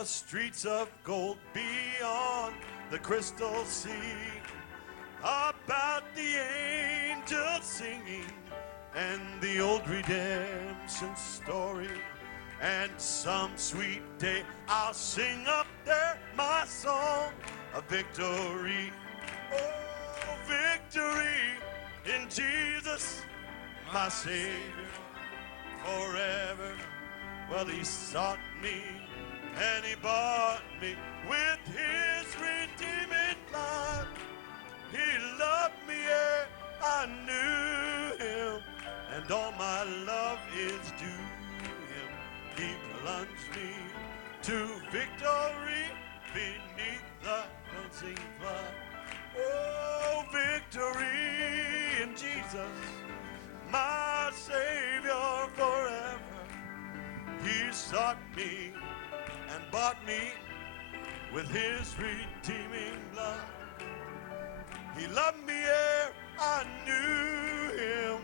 the streets of gold beyond the crystal sea, about the angels singing and the old redemption story. And some sweet day I'll sing up there my song of victory. Oh, victory in Jesus, my Savior, forever. Well, he sought me and he bought me with his redeeming blood. He loved me ere I knew him, and all my love is due him. He plunged me to victory beneath the cleansing flood. Oh, victory in Jesus, my Savior forever. He sought me and bought me with his redeeming blood. He loved me ere I knew him,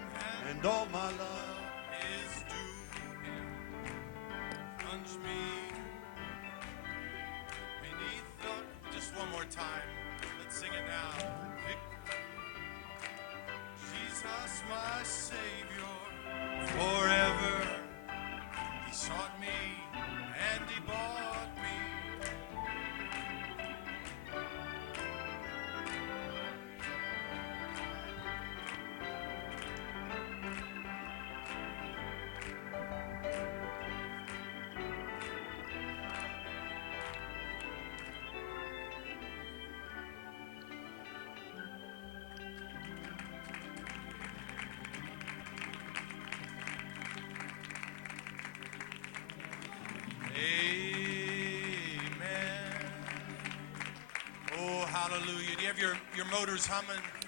and all my love is due him. Plunge me beneath the... Just one more time. Let's sing it now. Jesus, my Savior, forever. He sought me and he bought me.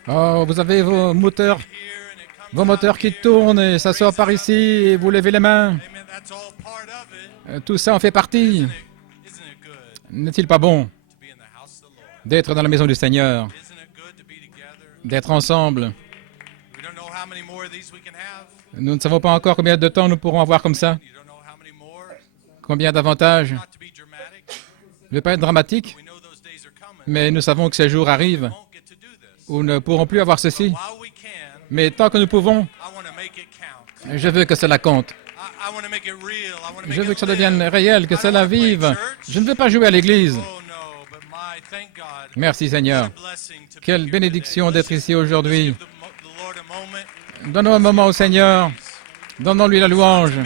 Oh, vous avez vos moteurs qui tournent et ça sort par ici et vous levez les mains. Tout ça en fait partie. N'est-il pas bon d'être dans la maison du Seigneur, d'être ensemble? Nous ne savons pas encore combien de temps nous pourrons avoir comme ça. Combien d'avantages? Je ne vais pas être dramatique, mais nous savons que ces jours arrivent où nous ne pourrons plus avoir ceci. Mais tant que nous pouvons, je veux que cela compte. Je veux que ça devienne réel, que cela vive. Je ne veux pas jouer à l'église. Merci Seigneur. Quelle bénédiction d'être ici aujourd'hui. Donnons un moment au Seigneur. Donnons-lui la louange.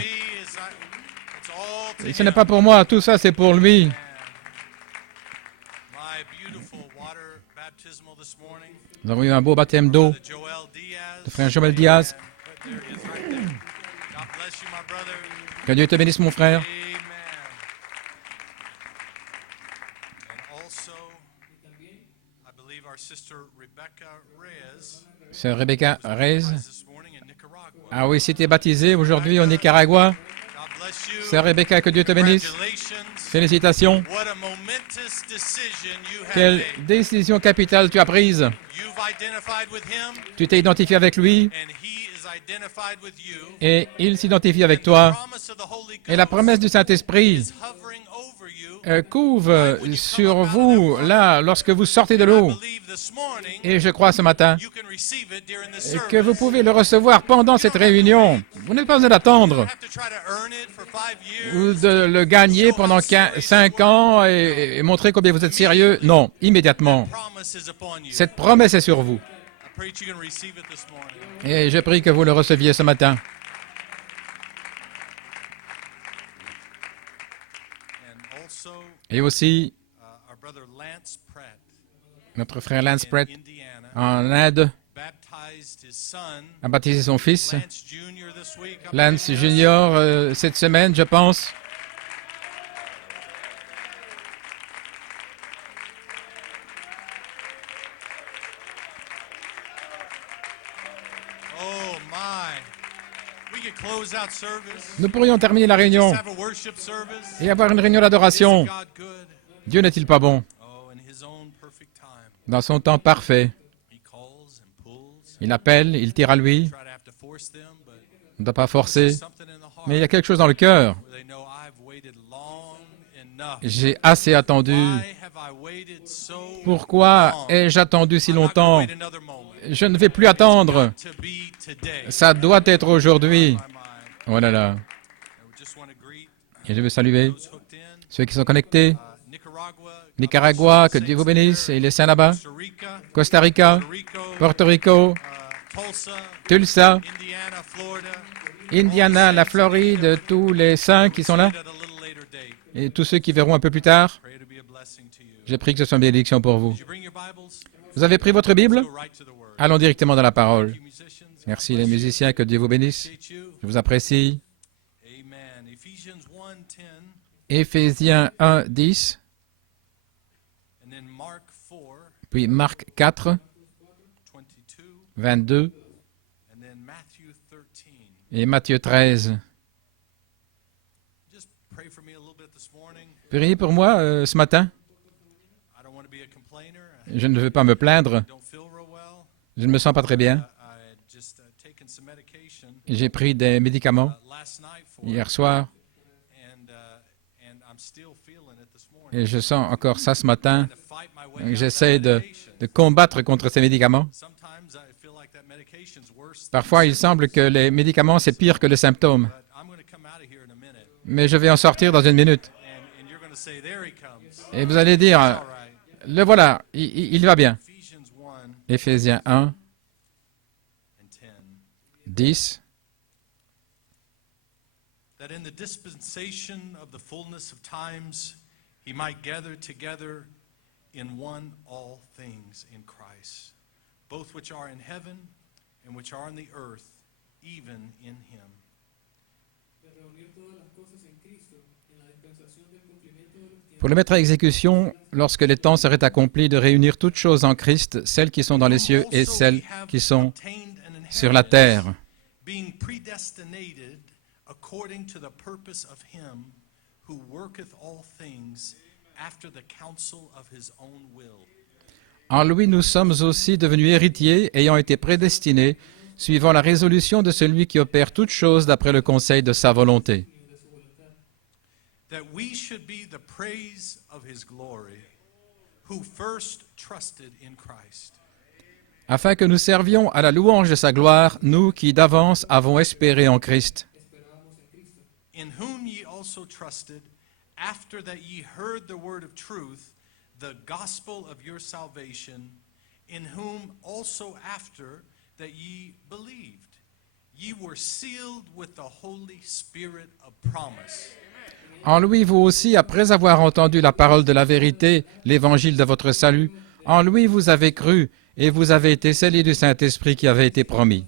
Et ce n'est pas pour moi, tout ça c'est pour lui. Nous avons eu un beau baptême d'eau de frère Joël Diaz. Que Dieu te bénisse, mon frère. Sœur Rebecca Reyes a aussi été baptisée aujourd'hui au Nicaragua. Sœur Rebecca, que Dieu te bénisse. Félicitations. Quelle décision capitale tu as prise. Tu t'es identifié avec lui et il s'identifie avec toi. Et la promesse du Saint-Esprit couvre sur vous, là, lorsque vous sortez de l'eau. Et je crois ce matin que vous pouvez le recevoir pendant cette réunion. Vous n'avez pas besoin d'attendre ou de le gagner pendant 5 ans et montrer combien vous êtes sérieux. Non, immédiatement. Cette promesse est sur vous. Et je prie que vous le receviez ce matin. Et aussi, notre frère Lance Pratt, en Inde, a baptisé son fils, Lance Junior, cette semaine, je pense. Nous pourrions terminer la réunion et avoir une réunion d'adoration. Dieu n'est-il pas bon? Dans son temps parfait, il appelle, il tire à lui. On ne doit pas forcer, mais il y a quelque chose dans le cœur J'ai assez attendu. Pourquoi ai-je attendu si longtemps? Je ne vais plus attendre. Ça doit être aujourd'hui. Oh là là. Et je veux saluer ceux qui sont connectés. Nicaragua, que Dieu vous bénisse, et les saints là-bas. Costa Rica, Porto Rico, Tulsa, Indiana, la Floride, tous les saints qui sont là, et tous ceux qui verront un peu plus tard. J'ai pris que ce soit une bénédiction pour vous. Vous avez pris votre Bible? Allons directement dans la parole. Merci les musiciens, que Dieu vous bénisse. Je vous apprécie. Éphésiens 1, 10, puis Marc 4, 22, et Matthieu 13. Priez pour moi ce matin. Je ne veux pas me plaindre. Je ne me sens pas très bien. J'ai pris des médicaments hier soir et je sens encore ça ce matin. J'essaie de combattre contre ces médicaments. Parfois, il semble que les médicaments, c'est pire que les symptômes. Mais je vais en sortir dans une minute. Et vous allez dire, le voilà, il va bien. Éphésiens 1, 10. That in the dispensation of the fullness of times he might gather together in one all things in Christ, both which are in heaven and which are on the earth, even in him. Pour le mettre à exécution, lorsque les temps seraient accomplis, de réunir toutes choses en Christ, celles qui sont dans les cieux et celles qui sont sur la terre. Being predestinated according to the purpose of him who worketh all things after the counsel of his own will. En lui, nous sommes aussi devenus héritiers, ayant été prédestinés, suivant la résolution de celui qui opère toutes choses d'après le conseil de sa volonté. That we should be the praise of his glory, who first trusted in Christ. Afin que nous servions à la louange de sa gloire, nous qui d'avance avons espéré en Christ. In whom ye also trusted, after that ye heard the word of truth, the gospel of your salvation, in whom also after that ye believed, ye were sealed with the Holy Spirit of promise. En lui, vous aussi, après avoir entendu la parole de la vérité, l'évangile de votre salut, en lui vous avez cru, et vous avez été scellés du Saint-Esprit qui avait été promis.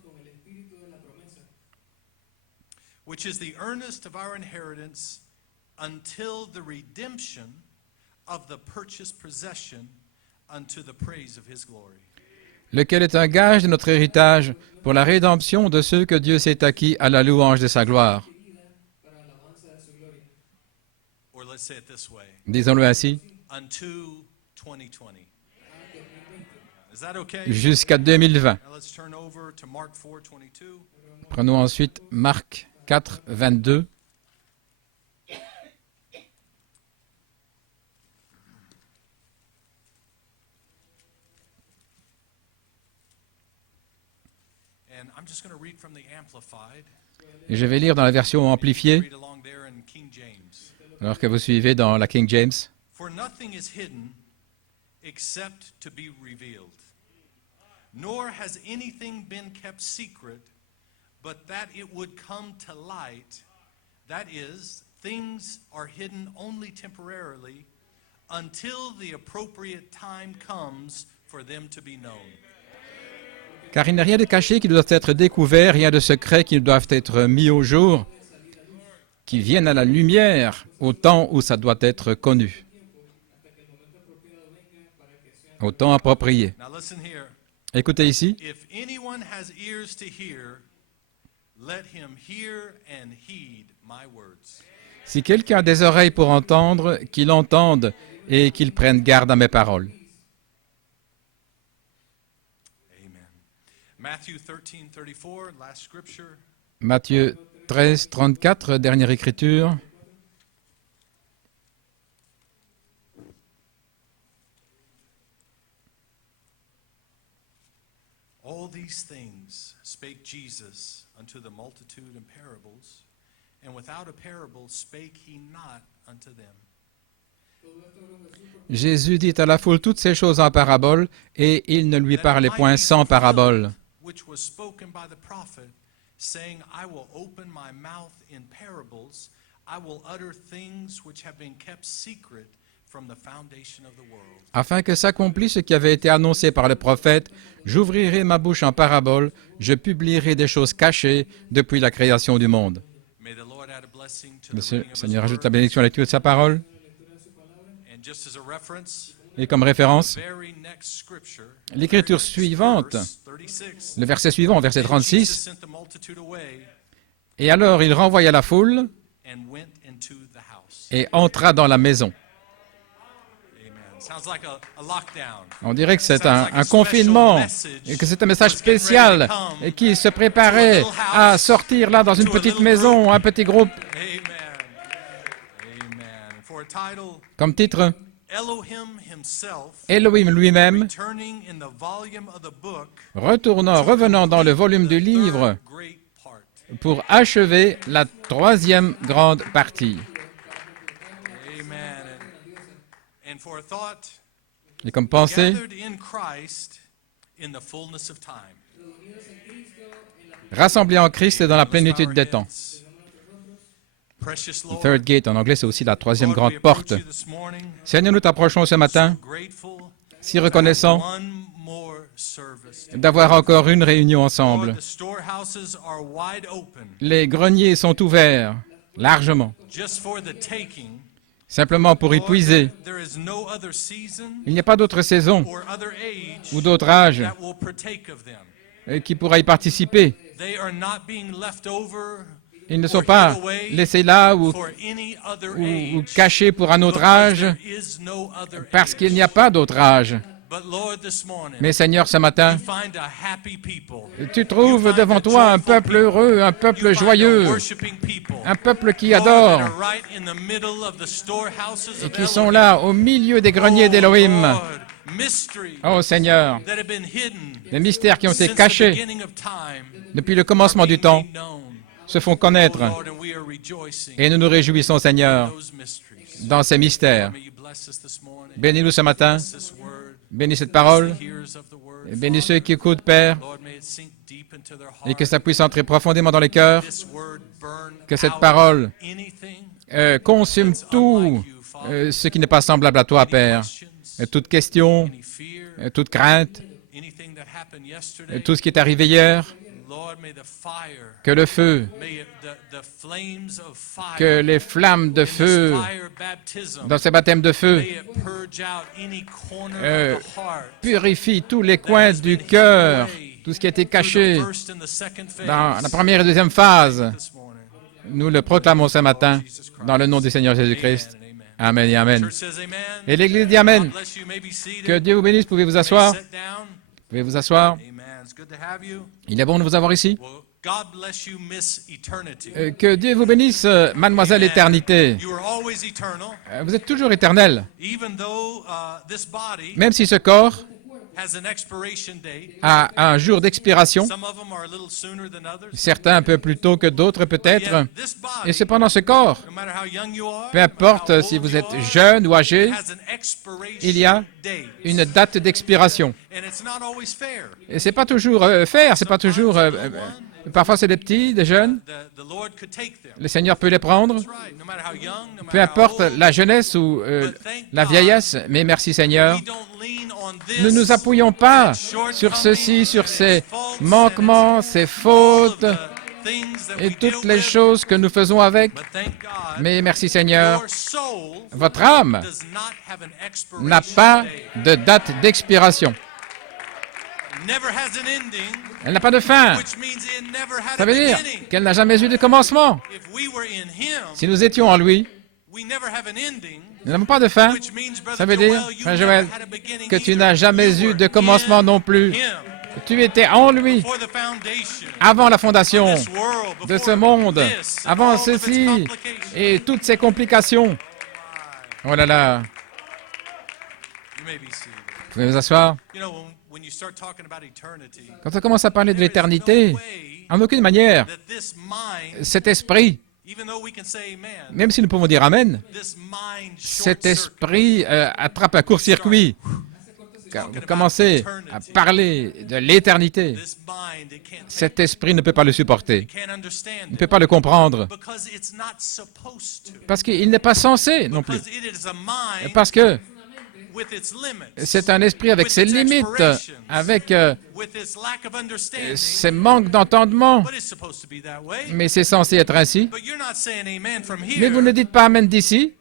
Which is the earnest of our inheritance until the redemption of the purchased possession unto the praise of his glory. Lequel est un gage de notre héritage pour la rédemption de ceux que Dieu s'est acquis à la louange de sa gloire. Or let's say it this way, Disons-le ainsi, unto 2020. Is that okay? jusqu'à 2020. Now let's turn over to Mark 4:22. Prenons ensuite Marc 4, 22. And I'm just going to read from the Amplified. Et je vais lire dans la version amplifiée, Read along there in King James. alors que vous suivez dans la King James. For nothing is hidden except to be revealed. Nor has anything been kept secret, but that it would come to light. That is, things are hidden only temporarily until the appropriate time comes for them to be known. Car il n'y a rien de caché qui doit être découvert, rien de secret qui doit être mis au jour, qui vienne à la lumière au temps où ça doit être connu, au temps approprié. Now listen here. Écoutez ici, If anyone has ears to hear, let him hear and heed my words. si quelqu'un a des oreilles pour entendre, qu'il entende et qu'il prenne garde à mes paroles. Amen. Matthew 13:34, last scripture. Matthieu 13, 34, dernière écriture. All these things spake Jesus unto the multitude in parables, and without a parable spake he not unto them. Jésus dit à la foule toutes ces choses en parabole, et il ne lui parlait point sans parabole. Which was spoken by the prophet, saying, I will open my mouth in parables, I will utter things which have been kept secret from the foundation of the world. Afin que s'accomplisse ce qui avait été annoncé par le prophète, j'ouvrirai ma bouche en parabole, je publierai des choses cachées depuis la création du monde. May the Lord add a blessing to Le the reading of his Seigneur ajoute word. la bénédiction à la lecture de sa parole. And just as a reference, Et comme référence, very next scripture, l'écriture very next suivante, verse, 36, le verset suivant, verset Jesus 36, sent the multitude away et alors il renvoya la foule and went into the house. et entra dans la maison. Amen. Sounds like a lockdown. On dirait que c'est un confinement, et que c'est un message spécial, et qui se préparait à sortir là dans une petite maison, un petit groupe. Amen. Amen. For a title, Comme titre, Elohim himself, Elohim lui-même, returning in the volume of the book, revenant dans le volume du livre third great part. pour achever la troisième grande partie. Amen. And for a thought, Et comme pensée, gathered in Christ in the fullness of time. rassemblés en Christ et dans la plénitude des temps. Precious Lord, Third gate, en anglais, c'est aussi la troisième Lord, grande we approach porte. you this morning, Seigneur, nous t'approchons ce matin, grateful si reconnaissants one more service. d'avoir encore une réunion Lord, ensemble. the storehouses are wide open Les greniers sont ouverts, largement, just for the taking. simplement pour y Lord, puiser. there is no other season Il n'y a pas d'autre saison or other age ou d'autre âge that will partake of them. qui pourra y participer. They are not being left over Ils ne or sont pas hid away laissés là ou for any other ou age, cachés pour un autre because âge, there is no other parce age. qu'il n'y a pas d'autre âge. But Lord, this morning, Mais Seigneur, ce matin, you find a happy people. tu trouves devant toi un peuple heureux, un peuple You find a joyeux, worshiping people. un peuple qui Lord, that adore are right in the middle of the storehouses et of qui sont Elohim. là au milieu des greniers Oh, d'Élohim. Lord, mysteries Oh Seigneur, that have been hidden les mystères qui ont été since the cachés beginning of time depuis le commencement du temps being known. se font Oh, connaître Lord, and we are rejoicing et nous nous réjouissons, Seigneur, those mysteries. dans ces mystères. May you bless us this morning. Bénis-nous ce matin, Bless this word. bénis cette parole, The hearers of the word. et bénis ceux qui écoutent, Père, Lord, may it sink deep into their et que heart. ça puisse entrer profondément dans les cœurs, This word burn que cette out parole anything consume tout ce qui n'est pas semblable à toi, Père. Toute question, any fear, toute crainte, anything that happened yesterday. tout ce qui est arrivé hier, Lord, may the fire, que le feu, may the flames of fire, que les flammes de in this feu, fire baptism, dans ces baptêmes de feu, may it purge out any corner Euh, of the heart purifie tous les coins du cœur, tout ce qui a été caché through the first and the second phase dans la première et deuxième phase. this morning. Nous le proclamons ce matin dans le nom du Seigneur Jésus-Christ. Amen et Amen. Church says amen. Et l'Église dit Amen. God bless you. You may be seated. Que Dieu vous bénisse. Pouvez vous asseoir. Sit down. Pouvez vous asseoir. Amen. It's good to have you. Il est bon de vous avoir ici. Well, God bless you, Miss Eternity. Que Dieu vous bénisse, Mademoiselle Amen. Éternité. You are always eternal, Vous êtes toujours éternel. even though this body Même si ce corps has an expiration date. a un jour d'expiration, Some of them are a little sooner than others. certains un peu plus tôt que d'autres peut-être. Yet this Et body, cependant ce corps, no matter how young you are, peu no matter how importe old si vous you êtes are, jeune ou âgé, has an expiration il y a date. une date d'expiration. And it's not always fair. Et c'est pas toujours faire, c'est pas toujours. Parfois c'est des petits, des jeunes. The Lord could take them. Le Seigneur peut les prendre, That's right. No matter how young, no peu matter how importe old. la jeunesse ou la vieillesse. Mais merci Seigneur. We don't lean on this, Ne nous appuyons pas shortcomings, sur ceci, sur ces faults, manquements, ces fautes all the things that et we toutes deal les with. choses que nous faisons avec. But thank God, Mais merci Seigneur, your soul votre âme does not have an expiration n'a pas date. de date d'expiration. Never has an ending, Elle n'a pas de fin. which means it never had Ça a veut dire beginning. qu'elle n'a jamais eu de commencement. If we were in Him, Si nous étions en lui, we never have an ending, nous n'avons pas de fin. which means, Ça Brother veut dire, Joel, you Frère never Joël, had a beginning que tu either. n'as jamais You eu were de commencement in non plus. Him Tu étais en lui before the foundation avant la fondation of this world, de before ce monde, this, and avant all of its ceci complications. et toutes ces complications. Oh là là, You may be seated. Vous pouvez vous asseoir. Quand on commence à parler de l'éternité, en aucune manière, cet esprit, même si nous pouvons dire Amen, cet esprit attrape un court-circuit. Vous commencez à parler de l'éternité. Cet esprit ne peut pas le supporter. Il ne peut pas le comprendre. Parce qu'il n'est pas censé non plus. Parce que c'est un esprit avec ses limites, avec ses manques d'entendement. Mais c'est censé être ainsi. Mais vous ne dites pas Amen d'ici.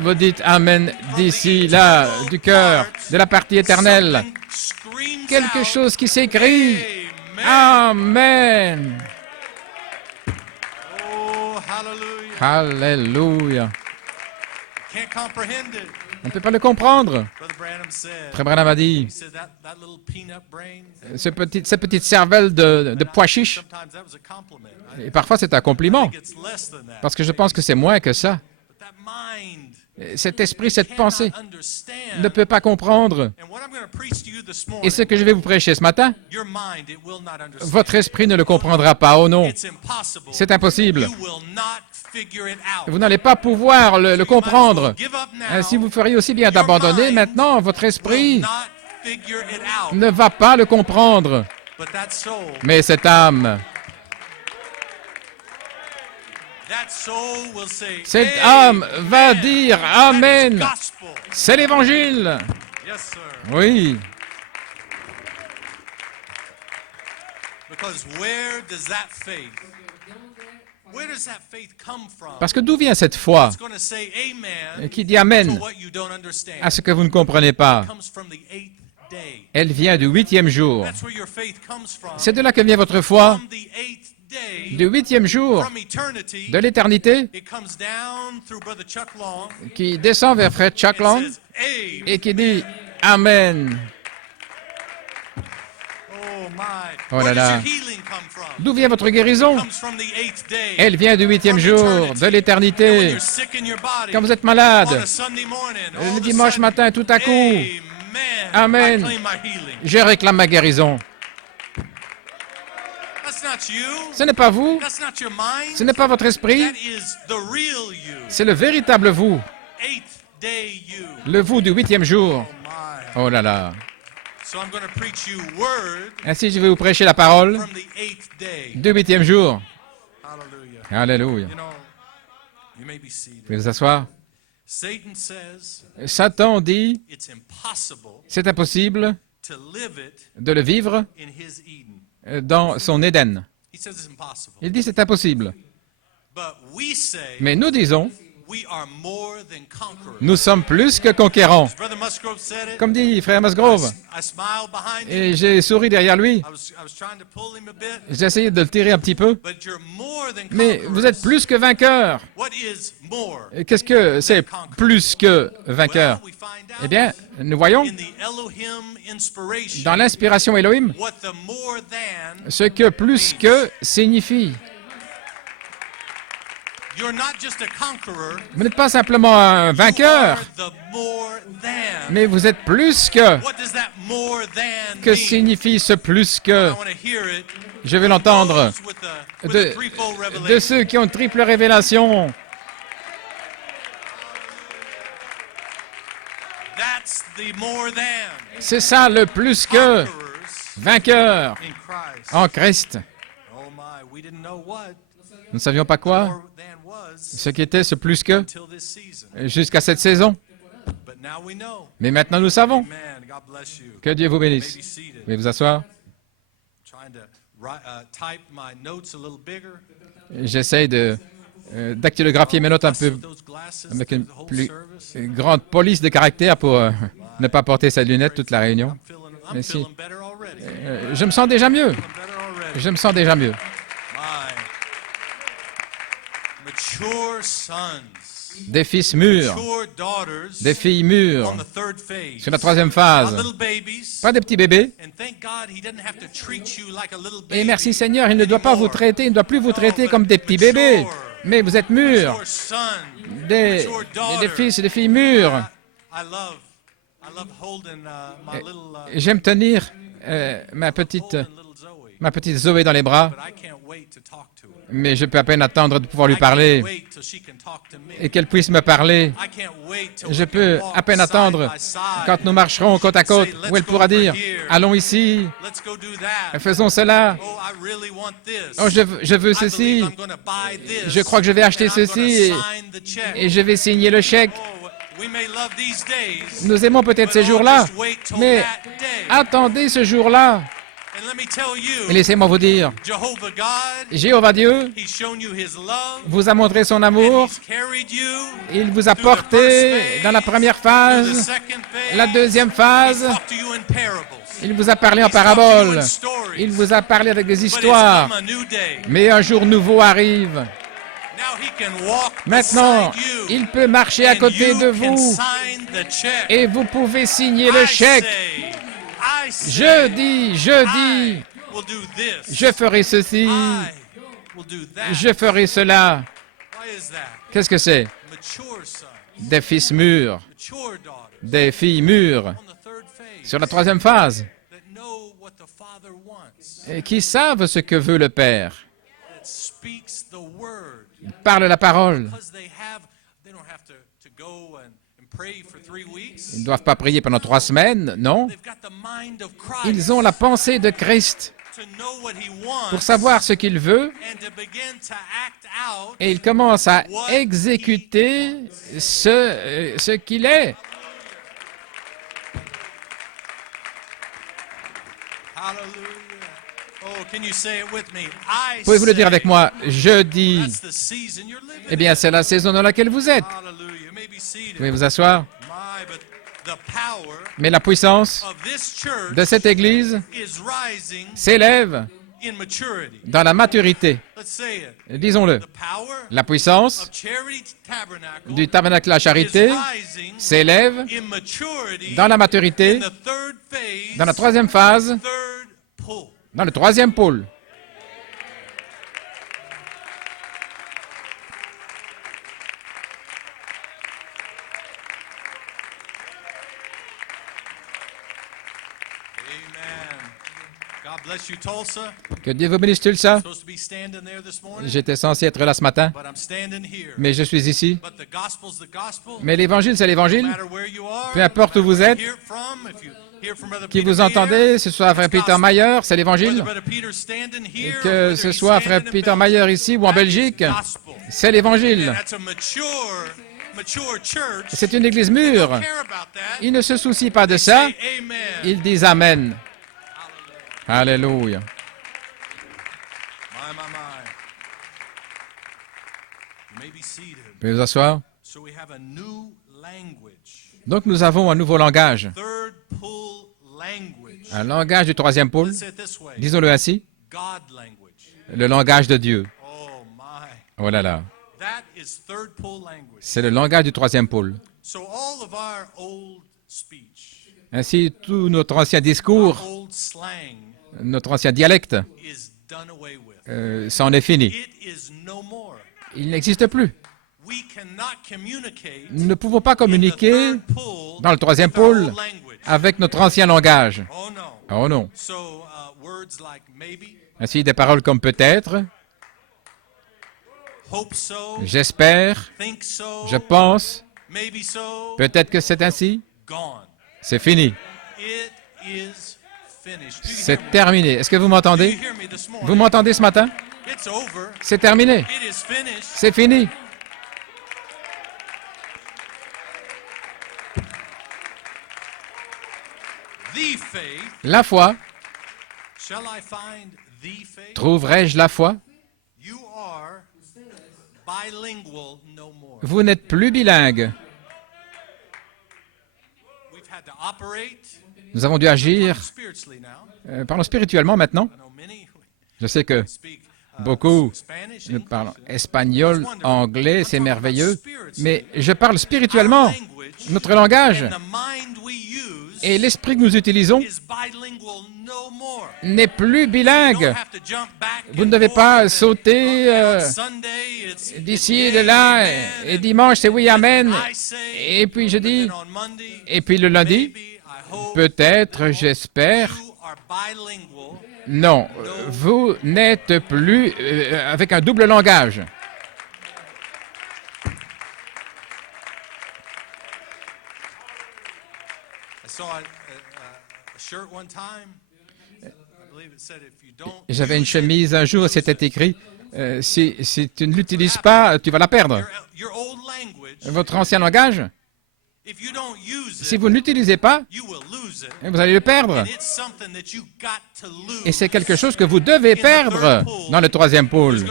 Vous dites Amen d'ici, là, du cœur, de la partie éternelle. Quelque chose qui s'écrit. Amen. Alléluia. On ne peut pas le comprendre. Frère Branham a dit, cette petite cervelle de pois chiche, et parfois c'est un compliment, parce que je pense que c'est moins que ça. Cet esprit, cette pensée, ne peut pas comprendre. Et ce que je vais vous prêcher ce matin, votre esprit ne le comprendra pas. Oh non, c'est impossible. Vous n'allez pas pouvoir le comprendre. Ainsi, vous feriez aussi bien d'abandonner maintenant. Votre esprit ne va pas le comprendre. Mais cette âme, cette âme va dire Amen. C'est l'Évangile. Oui. Parce que d'où vient cette foi qui dit Amen à ce que vous ne comprenez pas? Elle vient du 8e jour. C'est de là que vient votre foi. Du 8e jour de l'éternité, qui descend vers Frère Chuck Long et qui dit Amen. Oh là là. D'où vient votre guérison? Elle vient du 8e jour de l'éternité. Quand vous êtes malade, le dimanche matin, tout à coup, Amen, je réclame ma guérison. Ce n'est pas vous, ce n'est pas votre esprit, c'est le véritable vous, le vous du 8e jour. Oh là là. Ainsi, je vais vous prêcher la parole du 8e jour. Alléluia. Vous pouvez vous asseoir. Satan dit, c'est impossible de le vivre dans son Éden. Il dit c'est impossible. Mais nous disons, nous sommes plus que conquérants. Comme dit Frère Musgrove. Et j'ai souri derrière lui. J'ai essayé de le tirer un petit peu. Mais vous êtes plus que vainqueur. Qu'est-ce que c'est plus que vainqueur? Eh bien, nous voyons dans l'inspiration Elohim ce que plus que signifie. Vous n'êtes pas simplement un vainqueur, mais vous êtes plus que. Que signifie ce plus que? Je vais l'entendre de ceux qui ont une triple révélation. C'est ça le plus que vainqueur en Christ. Nous ne savions pas quoi, ce qui était ce plus que, jusqu'à cette saison. Mais maintenant nous savons. Que Dieu vous bénisse. Vous pouvez vous asseoir. J'essaie d'actylographier mes notes un peu avec une plus grande police de caractère pour ne pas porter sa lunette toute la réunion. Mais si. Je me sens déjà mieux. Je me sens déjà mieux. Des fils mûrs, des filles mûres, sur la troisième phase. Pas des petits bébés. Et merci Seigneur, il ne doit pas vous traiter, il ne doit plus vous traiter comme des petits bébés. Mais vous êtes mûrs, des fils et des filles mûrs. J'aime tenir ma petite Zoé dans les bras, mais je peux à peine attendre de pouvoir lui parler et qu'elle puisse me parler. Je peux à peine attendre quand nous marcherons côte à côte, où elle pourra dire « Allons ici, faisons cela. Oh, je veux ceci. Je crois que je vais acheter ceci et je vais signer le chèque. » Nous aimons peut-être ces jours-là, mais attendez ce jour-là. Et laissez-moi vous dire, Jéhovah Dieu vous a montré son amour, il vous a porté dans la première phase, la deuxième phase, il vous a parlé en parabole, il vous a parlé avec des histoires, mais un jour nouveau arrive. Maintenant, il peut marcher à côté de vous et vous pouvez signer le chèque. Je dis, je ferai ceci, je ferai cela. Qu'est-ce que c'est? Des fils mûrs, des filles mûres, sur la troisième phase, et qui savent ce que veut le Père. Ils parlent la parole. Ils ne doivent pas prier pendant 3 semaines, non. Ils ont la pensée de Christ pour savoir ce qu'il veut et ils commencent à exécuter ce qu'il est. Pouvez-vous le dire avec moi? Je dis. Eh bien, c'est la saison dans laquelle vous êtes. Vous pouvez vous asseoir. Mais la puissance de cette Église s'élève dans la maturité. Disons-le. La puissance du tabernacle à la charité s'élève dans la maturité, dans la troisième phase, dans le troisième pôle. Que Dieu vous bénisse, Tulsa. J'étais censé être là ce matin, mais je suis ici. Mais l'Évangile, c'est l'Évangile. Peu importe où vous êtes, qui vous entendez, ce soit Frère Peter Mayer, c'est l'Évangile. Et que ce soit Frère Peter Mayer ici ou en Belgique, c'est l'Évangile. C'est une église mûre. Ils ne se soucient pas de ça. Ils disent Amen. Alléluia. Vous pouvez vous asseoir. Donc nous avons un nouveau langage. Un langage du troisième pôle. Disons-le ainsi. Le langage de Dieu. Oh là là. C'est le langage du troisième pôle. Ainsi, tout notre ancien discours, notre ancien dialecte, c'en est fini. Il n'existe plus. Nous ne pouvons pas communiquer dans le troisième pôle avec notre ancien langage. Oh non. Ainsi, des paroles comme peut-être, j'espère, je pense, peut-être que c'est ainsi. C'est fini. C'est terminé. Est-ce que vous m'entendez? Vous m'entendez ce matin? C'est terminé. C'est fini. La foi. Trouverai-je la foi? Vous n'êtes plus bilingue. Nous avons dû agir, parlons spirituellement maintenant. Je sais que beaucoup parlent espagnol, anglais, c'est merveilleux, mais je parle spirituellement. Notre langage et l'esprit que nous utilisons n'est plus bilingue. Vous ne devez pas sauter d'ici et de là, et dimanche c'est oui, amen, et puis jeudi, et puis le lundi, peut-être, j'espère, non, vous n'êtes plus avec un double langage. J'avais une chemise un jour, c'était écrit si tu ne l'utilises pas, tu vas la perdre. Votre ancien langage, si vous ne l'utilisez pas, vous allez le perdre. Et c'est quelque chose que vous devez perdre dans le troisième pôle.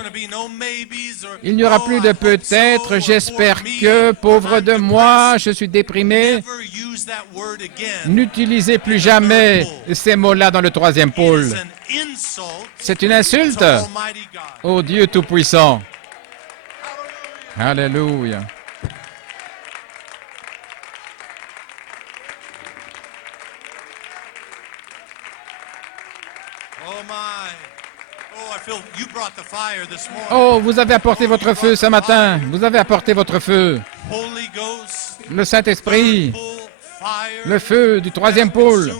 Il n'y aura plus de peut-être, j'espère que, pauvre de moi, je suis déprimé. N'utilisez plus jamais ces mots-là dans le troisième pôle. C'est une insulte au Dieu Tout-Puissant. Alléluia. Oh, vous avez apporté votre feu ce matin. Vous avez apporté votre feu. Le Saint-Esprit, le feu du troisième pôle,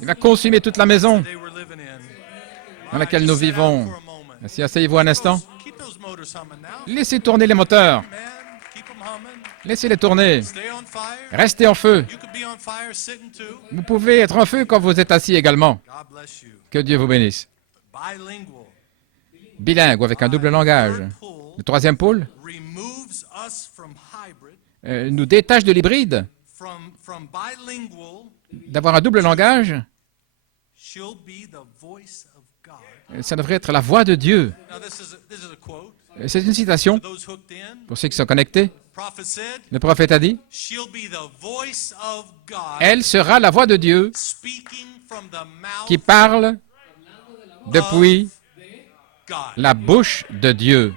il va consumer toute la maison dans laquelle nous vivons. Ainsi, asseyez-vous un instant. Laissez tourner les moteurs. Laissez-les tourner. Restez en feu. Vous pouvez être en feu quand vous êtes assis également. Que Dieu vous bénisse. Bilingue ou avec un double langage. Le troisième pôle nous détache de l'hybride. D'avoir un double langage, ça devrait être la voix de Dieu. C'est une citation pour ceux qui sont connectés. Le prophète a dit, elle sera la voix de Dieu qui parle depuis la bouche de Dieu.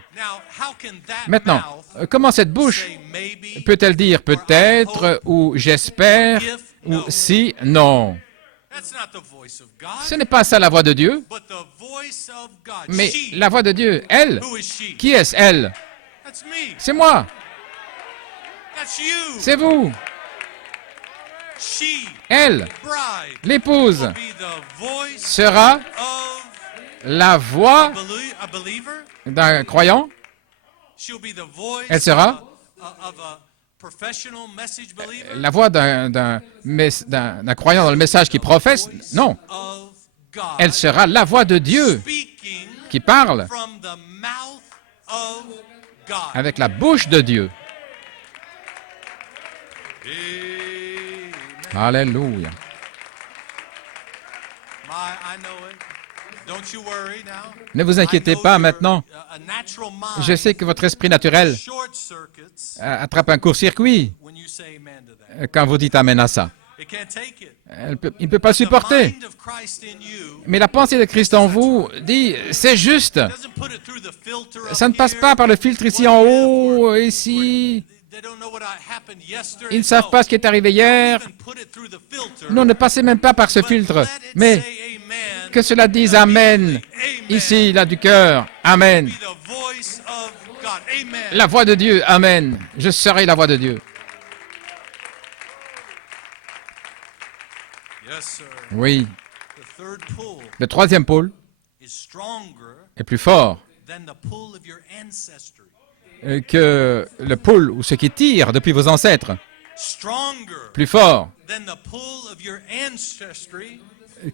Maintenant, comment cette bouche peut-elle dire peut-être ou j'espère ou si, non. Ce n'est pas ça la voix de Dieu, mais la voix de Dieu, elle, qui est-ce elle? C'est moi. C'est vous. Elle, l'épouse, sera la voix d'un croyant. Elle sera la voix d'un croyant dans le message qui professe. Non. Elle sera la voix de Dieu qui parle avec la bouche de Dieu. Alléluia. Ne vous inquiétez pas maintenant. Je sais que votre esprit naturel attrape un court-circuit quand vous dites Amen à ça. Il ne peut pas supporter. Mais la pensée de Christ en vous dit, c'est juste. Ça ne passe pas par le filtre ici en haut, ici. Ils ne savent pas ce qui est arrivé hier. Non, ne passez même pas par ce filtre. Mais que cela dise Amen, ici, là du cœur. Amen. La voix de Dieu, Amen. Je serai la voix de Dieu. Oui. Le troisième pôle est plus fort que le pôle ou ce qui tire depuis vos ancêtres. Plus fort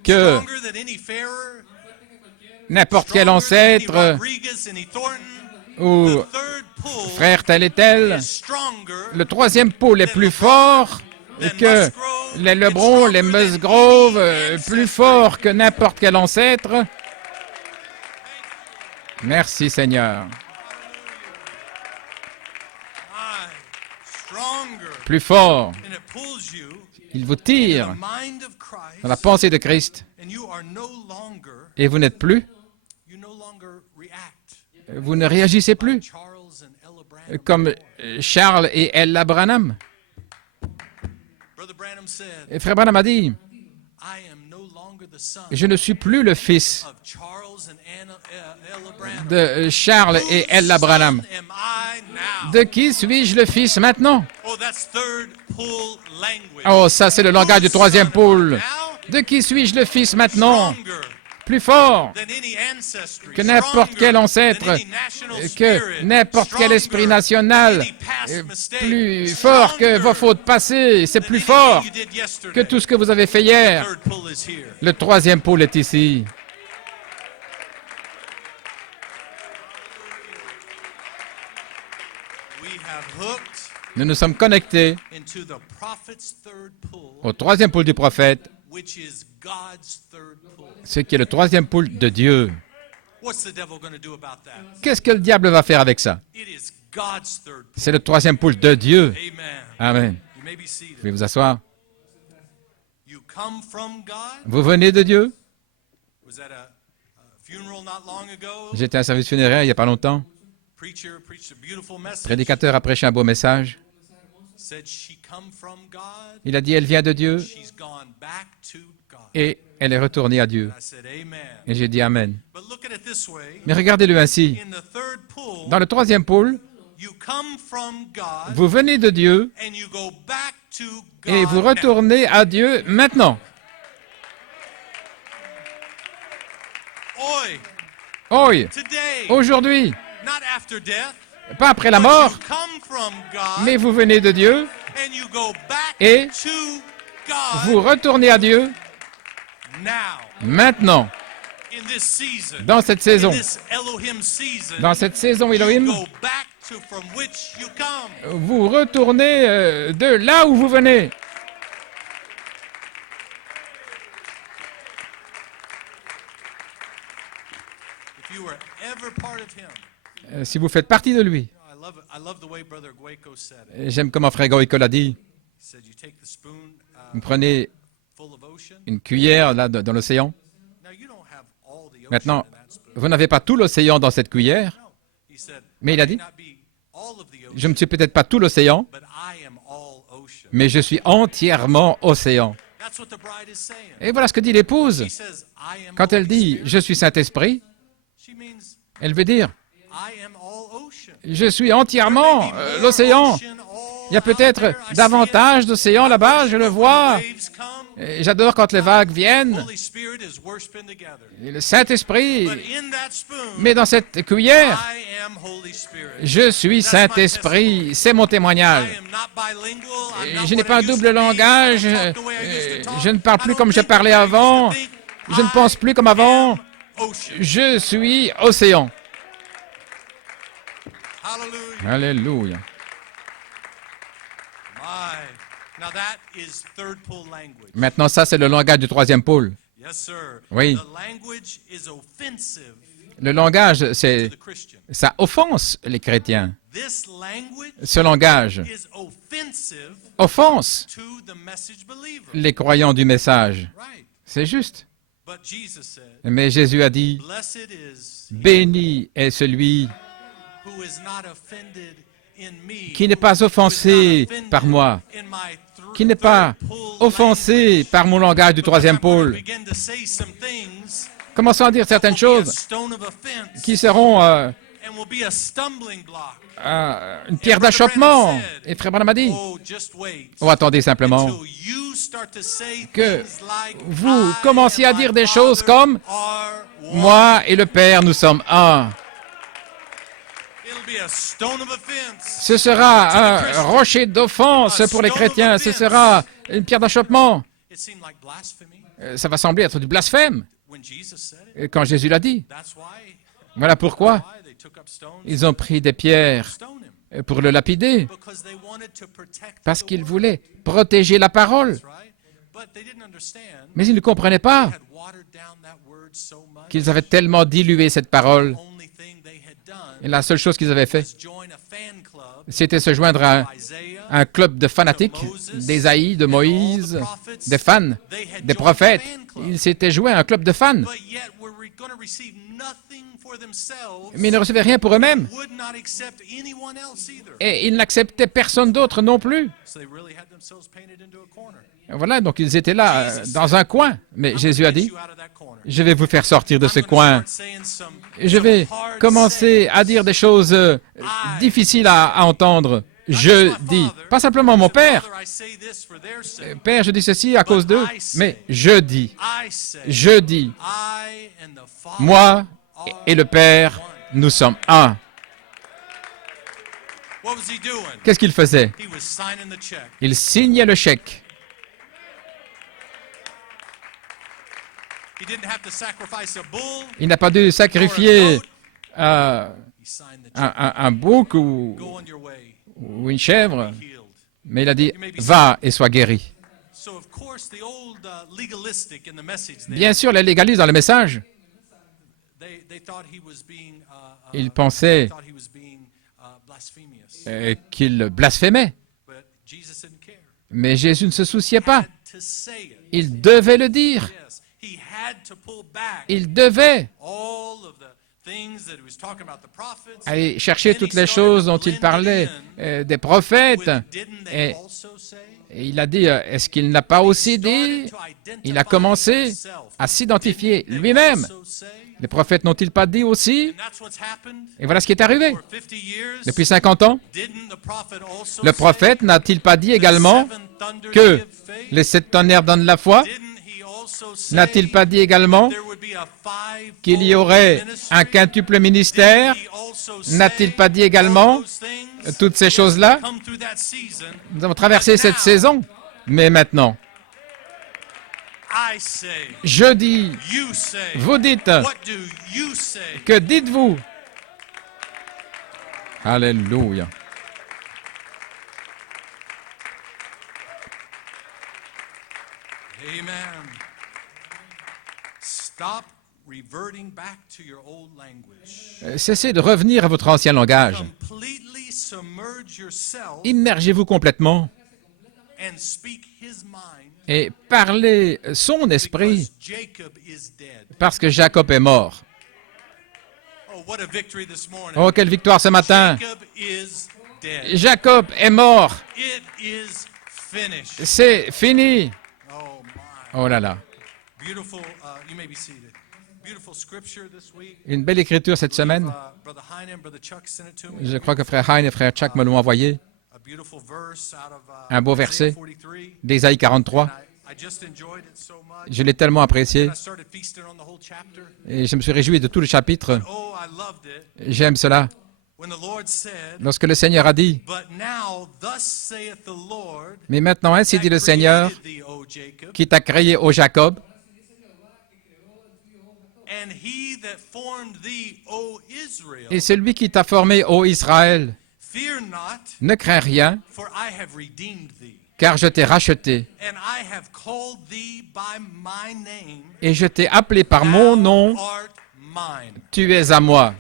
que n'importe quel ancêtre ou frère tel et tel. Le troisième pôle est plus fort que les Lebrons, les Musgrove, plus fort que n'importe quel ancêtre. Merci Seigneur. Plus fort. Il vous tire dans la pensée de Christ et vous n'êtes plus, vous ne réagissez plus comme Charles et Ella Branham. Et Frère Branham a dit, Je ne suis plus le fils de Charles et Ella Branham. De qui suis-je le fils maintenant? Oh, ça c'est le langage du troisième pôle. De qui suis-je le fils maintenant? Plus fort que n'importe quel ancêtre, que n'importe quel esprit national, plus fort que vos fautes passées, c'est plus fort que tout ce que vous avez fait hier. Le troisième pôle est ici. Nous nous sommes connectés au troisième pôle du prophète, ce qui est le troisième pôle de Dieu. Qu'est-ce que le diable va faire avec ça? C'est le troisième pôle de Dieu. Amen. Vous pouvez vous asseoir. Vous venez de Dieu? J'étais à un service funéraire il n'y a pas longtemps. Le prédicateur a prêché un beau message. Il a dit, elle vient de Dieu et elle est retournée à Dieu. Et j'ai dit Amen. Mais regardez-le ainsi. Dans le troisième pôle, vous venez de Dieu et vous retournez à Dieu maintenant. Oi, aujourd'hui, pas après la mort, mais vous venez de Dieu et vous retournez à Dieu maintenant, dans cette saison, Elohim, vous retournez de là où vous venez. Si vous faites partie de lui, j'aime comment frère Goïko l'a dit, vous prenez une cuillère là, dans l'océan. Maintenant, vous n'avez pas tout l'océan dans cette cuillère, mais il a dit, je ne suis peut-être pas tout l'océan, mais je suis entièrement océan. Et voilà ce que dit l'épouse. Quand elle dit « Je suis Saint-Esprit », elle veut dire « Je suis entièrement l'océan ». Il y a peut-être davantage d'océans là-bas, je le vois. J'adore quand les vagues viennent. Et le Saint-Esprit, mais dans cette cuillère, je suis Saint-Esprit, c'est mon témoignage. Je n'ai pas un double langage, je ne parle plus comme je parlais avant, je ne pense plus comme avant, je suis océan. Alléluia. Maintenant, ça, c'est le langage du troisième pôle. Oui. Le langage, ça offense les chrétiens. Ce langage offense les croyants du message. C'est juste. Mais Jésus a dit, béni est celui qui n'est pas offensé par moi, qui n'est pas offensé par mon langage du troisième pôle. Commençons à dire certaines choses qui seront une pierre d'achoppement. Et Frère Branham a dit, oh, attendez simplement que vous commenciez à dire des choses comme « Moi et le Père, nous sommes un ». Ce sera un rocher d'offense pour les chrétiens. Ce sera une pierre d'achoppement. Ça va sembler être du blasphème quand Jésus l'a dit. Voilà pourquoi ils ont pris des pierres pour le lapider, parce qu'ils voulaient protéger la parole. Mais ils ne comprenaient pas qu'ils avaient tellement dilué cette parole. Et la seule chose qu'ils avaient fait, c'était se joindre à un club de fanatiques, d'Ésaïe, de Moïse, des fans, des prophètes. Ils s'étaient joués à un club de fans, mais ils ne recevaient rien pour eux-mêmes. Et ils n'acceptaient personne d'autre non plus. Voilà, donc ils étaient là, dans un coin. Mais Jésus a dit, je vais vous faire sortir de ce coin. Je vais commencer à dire des choses difficiles à entendre. Je dis, pas simplement mon Père. Père, je dis ceci à cause d'eux, mais je dis, moi et le Père, nous sommes un. Qu'est-ce qu'il faisait? Il signait le chèque. Il n'a pas dû sacrifier un bouc ou une chèvre, mais il a dit, va et sois guéri. Bien sûr, les légalistes dans le message, ils pensaient qu'il blasphémait. Mais Jésus ne se souciait pas. Il devait le dire. Il devait aller chercher toutes les choses dont il parlait des prophètes. Et il a dit, est-ce qu'il n'a pas aussi dit? Il a commencé à s'identifier lui-même. Les prophètes n'ont-ils pas dit aussi? Et voilà ce qui est arrivé. Depuis 50 ans, le prophète n'a-t-il pas dit également que les 7 tonnerres donnent la foi? N'a-t-il pas dit également qu'il y aurait un quintuple ministère? N'a-t-il pas dit également toutes ces choses-là? Nous avons traversé cette saison, mais maintenant, je dis, vous dites, que dites-vous? Alléluia. Amen. Stop reverting back to your old language. Cessez de revenir à votre ancien langage. Completely submerge yourself Immergez-vous complètement and speak his mind et parlez son esprit because Jacob is dead. parce que Jacob est mort. Oh, what a victory this morning. Oh, quelle victoire ce matin! Jacob is dead. Jacob est mort. It is finished. C'est fini. Oh my. Oh là là. Beautiful, you may be seated. Beautiful scripture this week. Une belle écriture cette semaine. Brother Heine and Brother Chuck sent it to me. Je crois que frère Hein et frère Chuck me l'ont envoyé. A beautiful verse out of Un beau verset Isaiah 43. d'Ésaïe 43. I just enjoyed it so much. Je l'ai tellement apprécié I started feasting on the whole chapter. et je me suis réjoui de tout le chapitre. Oh, I loved it. J'aime cela. When the Lord said, Lorsque le Seigneur a dit, but now thus saith the Lord, mais maintenant ainsi dit le Seigneur that created thee, O Jacob, qui t'a créé, ô Jacob, and he that formed thee, O Israel, et celui qui t'a formé, ô Israël, fear not, ne crains rien, for I have redeemed thee, car je t'ai racheté and I have called thee by my name, et je t'ai appelé par mon nom, thou art mine. tu es à moi.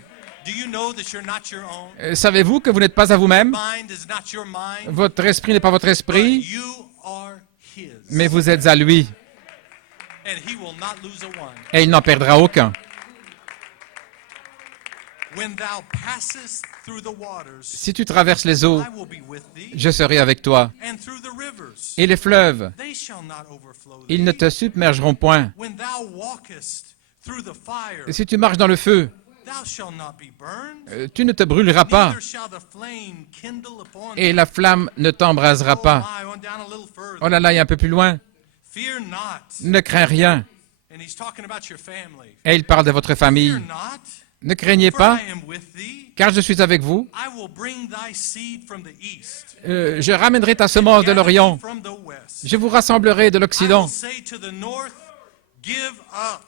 Do you know that you're not your own? Savez-vous que vous n'êtes pas à vous-même? Mind is not your mind, Votre esprit n'est pas votre but esprit, you are his, mais vous êtes à lui, and he will not lose a one. et il n'en perdra aucun. When thou passest through the waters, Si tu traverses les eaux, I will be with thee, je serai avec toi. and through the rivers, Et les fleuves, they shall not overflow ils ne thee. te submergeront point. When thou walkest through the fire, Et si tu marches dans le feu, thou shalt not be burned, tu ne te brûleras pas, neither shall the flame kindle upon et thee. la flamme ne t'embrasera Oh pas. my, on down a little further. Oh là là, il y a un peu plus loin. Fear not. Ne crains rien. And he's talking about your family. Et il parle de votre famille. Fear not, Ne craignez for pas, I am with thee. car je suis avec vous. I will bring thy seed from the east, Je ramènerai ta semence de gather l'Orient. thee from the west. Je vous rassemblerai de I will l'Occident. say to the north, give up,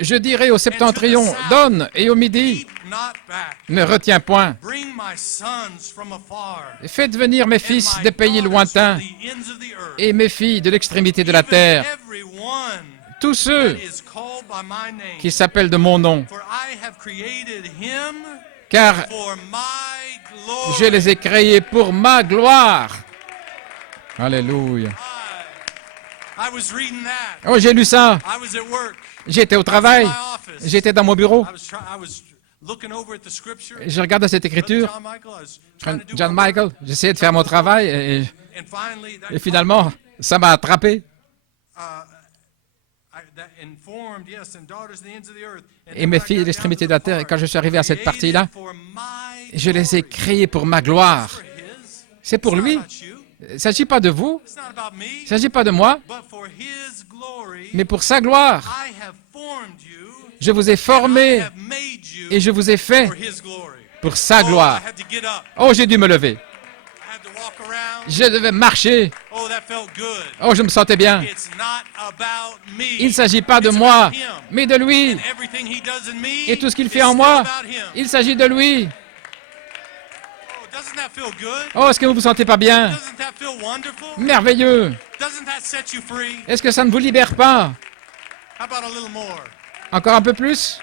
Je dirai au septentrion, donne, et au midi, keep not back. ne retiens point. Bring my sons from afar, Faites venir mes and fils my des pays daughters lointains from the ends of the earth. et mes filles de l'extrémité de la Even terre. every one Tous ceux that is called by my name. qui s'appellent de mon nom, For I have created him car for my glory. je les ai créés pour ma gloire. Alléluia. I was reading that. Oh, j'ai lu ça. I was at work. J'étais au travail. J'étais dans mon bureau. I was looking over at the scripture. Je regardais cette écriture. John Michael, I was trying to do John my work. Michael, j'essayais de faire mon travail And finally, that et finalement, ça m'a attrapé. that informed, yes, and daughters to the ends of the earth. And Et then mes I filles got à l'extrémité down de la to the terre, et part, quand je suis arrivé à cette created partie-là, for my je les ai glory. créés pour ma gloire. For his. C'est pour It's not lui. about you. Il ne s'agit pas de vous, It's not about me. il ne s'agit pas de moi, But for his glory, mais pour sa gloire. I have formed you. Je vous ai I formé have made you et je vous ai fait for his glory. pour sa Oh, gloire. I had to get up. Oh, j'ai dû me lever. I had to walk around. Je devais marcher. Oh, that felt good. Oh, je me sentais bien. It's not about me. Il ne s'agit pas de It's moi, about him. mais de lui. And everything he does in me Et tout ce qu'il is fait en still moi, about him. il s'agit de lui. Oh, doesn't that feel good? Oh, est-ce que vous ne vous sentez pas bien? Doesn't that feel wonderful? Merveilleux. Doesn't that set you free? Est-ce que ça ne vous libère pas? How about a little more? Encore un peu plus?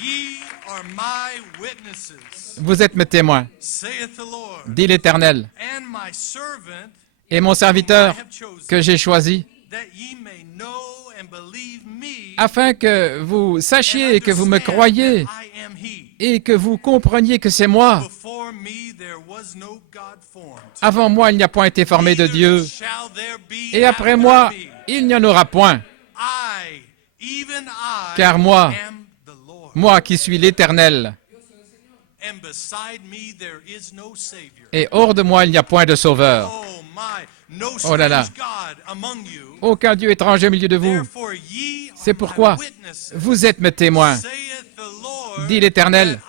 Ye are my witnesses, Vous êtes mes témoins, saith the Lord, dit l'Éternel, and my servant et mon whom I serviteur have chosen, que j'ai choisi, that ye may know and believe me, afin que vous and sachiez et que vous me understand croyiez that I am he. et que vous compreniez que c'est moi. Before me there was no God formed. Avant moi, il n'y a point été formé de Neither Dieu, shall there be et après after moi, me. il n'y en aura point. I, even I, Car moi, am the Lord. Moi qui suis l'Éternel, And beside me there is no Savior. et hors de moi, il n'y a point de sauveur. Oh my, no Oh là là. strange God among you. Aucun Dieu étranger au milieu de vous. Therefore ye are C'est pourquoi my witnesses, vous êtes mes témoins, saith the Lord, dit l'Éternel. that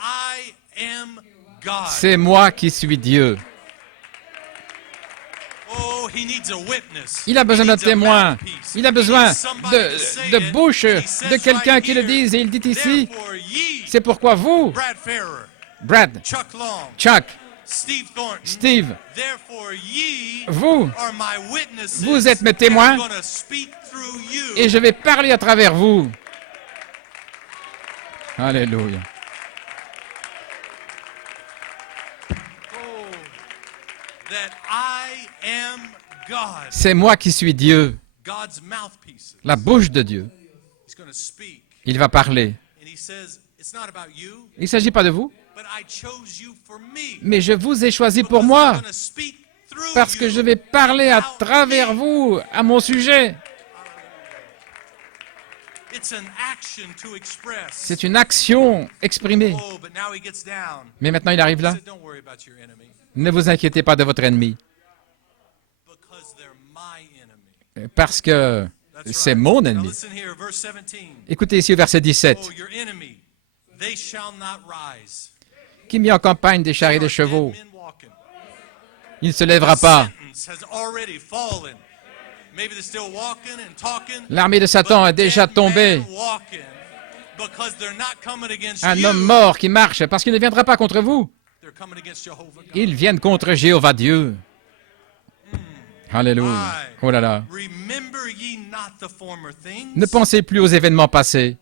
I am God. C'est moi qui suis Dieu. Oh, he needs a witness. Il a besoin He d'un needs a témoin. mouthpiece. Il a He besoin needs somebody to say de it. bouche, And he says de quelqu'un right qui le here, dise. Et il dit ici, therefore ye, c'est pourquoi vous, Brad Farrer, Brad, Chuck Long, Chuck, Steve Thornton, Steve, therefore ye vous, are my witnesses, vous êtes mes and témoins, I'm gonna speak through you. et je vais parler à travers vous. Alléluia. Oh, that I am God, C'est moi qui suis Dieu, God's mouthpiece. la bouche de Dieu. He's going to speak, Il va parler. and he says, "It's not about you, Il ne s'agit pas de vous, but I chose you for me." mais je vous ai choisi pour Because moi, I'm gonna speak through parce que you je vais parler à about travers me. vous, à mon sujet. It's an action to express. C'est une action exprimée. Oh, but now he gets down. Mais maintenant, il arrive He là. said, "Don't worry about your enemy, Ne vous inquiétez pas de votre ennemi, because they're my enemy." parce que That's c'est right. mon Now ennemi. listen here, verse 17. Écoutez ici au verset 17. Oh, your enemy, they shall not rise. Qui mit en campagne des chars et They des are chevaux, dead men walking. il ne se lèvera pas. Sentence has already fallen. Maybe they're still walking and talking. L'armée de Satan but est déjà dead tombée. men walking, because they're not coming against Un you. homme mort qui marche, parce qu'il ne viendra pas contre vous. They're coming against Jehovah God. Ils viennent contre Jéhovah Dieu. Alléluia. Oh là là. Remember ye not the former things, Ne pensez plus aux événements passés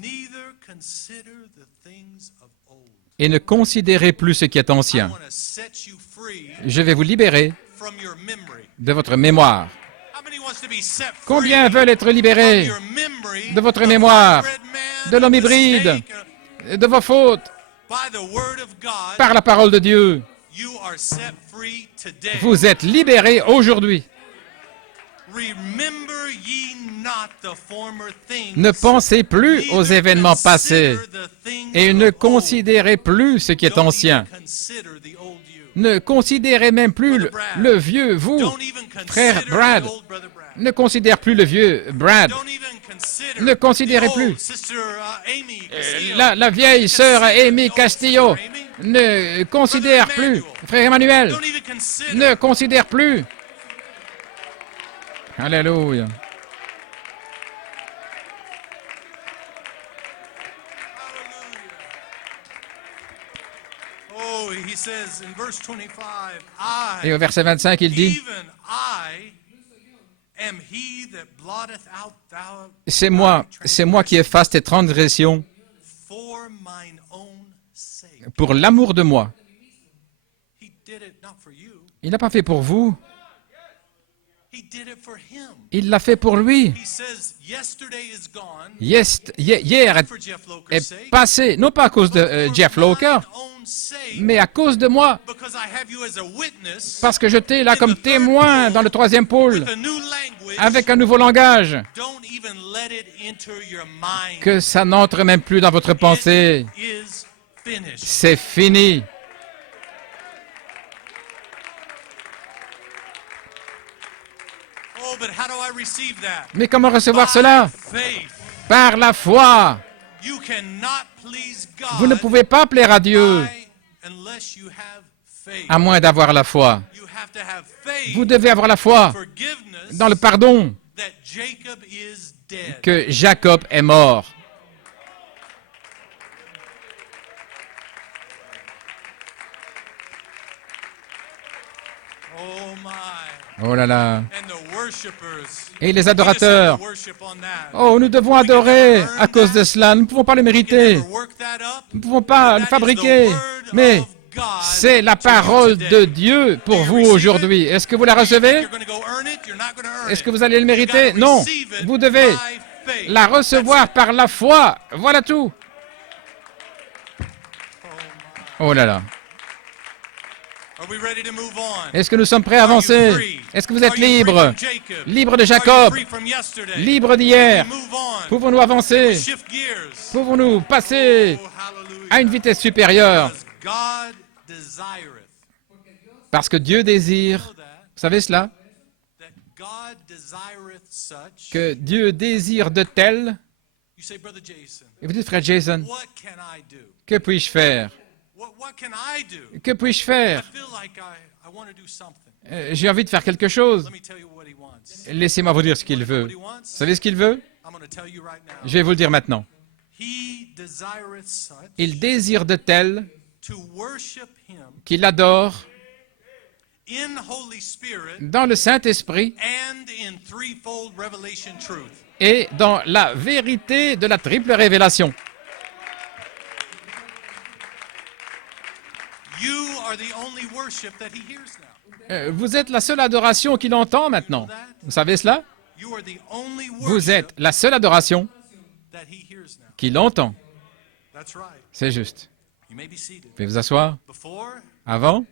neither consider the things of old. et ne considérez plus ce qui est I ancien. want to set you free Je vais vous libérer from your memory. de votre mémoire. How many wants to be set free Combien veulent être from libérés your memory de votre of mémoire, hybrid man, de l'homme of hybride, mistake, de vos fautes, by the word of God, par la parole de Dieu? you are set free today. Vous êtes libérés aujourd'hui. Remember ye not the former things, Ne pensez plus aux neither événements passés consider the things et of ne old. considérez plus ce qui est Don't ancien. even consider the old you. Ne considérez même plus le vieux vous. Don't even consider Frère the Brad, old brother Brad. ne considère plus le vieux Brad. Don't even consider Ne considérez the plus. old sister, Amy Castillo. La vieille sœur Consider Amy the old Castillo sister Amy. ne considère plus. Frère Emmanuel Don't even consider. ne considère plus. Alléluia. Oh, he says in verse 25, Et au verset 25, il dit, even I am he that blotteth out thou c'est moi qui efface tes transgressions for mine own sake. pour l'amour de moi. He Il n'a pas fait pour vous. Il l'a fait pour lui. Hier est passé, non pas à cause de Jeff Loker, mais à cause de moi, parce que je t'ai là comme témoin dans le troisième pôle, avec un nouveau langage, que ça n'entre même plus dans votre pensée. C'est fini. Mais comment recevoir cela? Par la foi. Vous ne pouvez pas plaire à Dieu à moins d'avoir la foi. Vous devez avoir la foi dans le pardon que Jacob est mort. Oh là là. Et les adorateurs. Oh, nous devons adorer à cause de cela. Nous ne pouvons pas le mériter. Nous ne pouvons pas le fabriquer. Mais c'est la parole de Dieu pour vous aujourd'hui. Est-ce que vous la recevez? Est-ce que vous allez le mériter? Non. Vous devez la recevoir par la foi. Voilà tout. Oh là là. Est-ce que nous sommes prêts à avancer? Est-ce que vous êtes libres? Libres de Jacob? Libres d'hier? Pouvons-nous avancer? Pouvons-nous passer à une vitesse supérieure? Parce que Dieu désire, vous savez cela? Que Dieu désire de tel. Et vous dites, frère Jason, que puis-je faire? Que puis-je faire? J'ai envie de faire quelque chose. Laissez-moi vous dire ce qu'il veut. Vous savez ce qu'il veut? Je vais vous le dire maintenant. Il désire de tel qu'il adore dans le Saint-Esprit et dans la vérité de la triple révélation. Vous êtes la seule adoration qu'il entend maintenant. Vous savez cela? Vous êtes la seule adoration qu'il entend. C'est juste. Vous pouvez vous asseoir. Avant,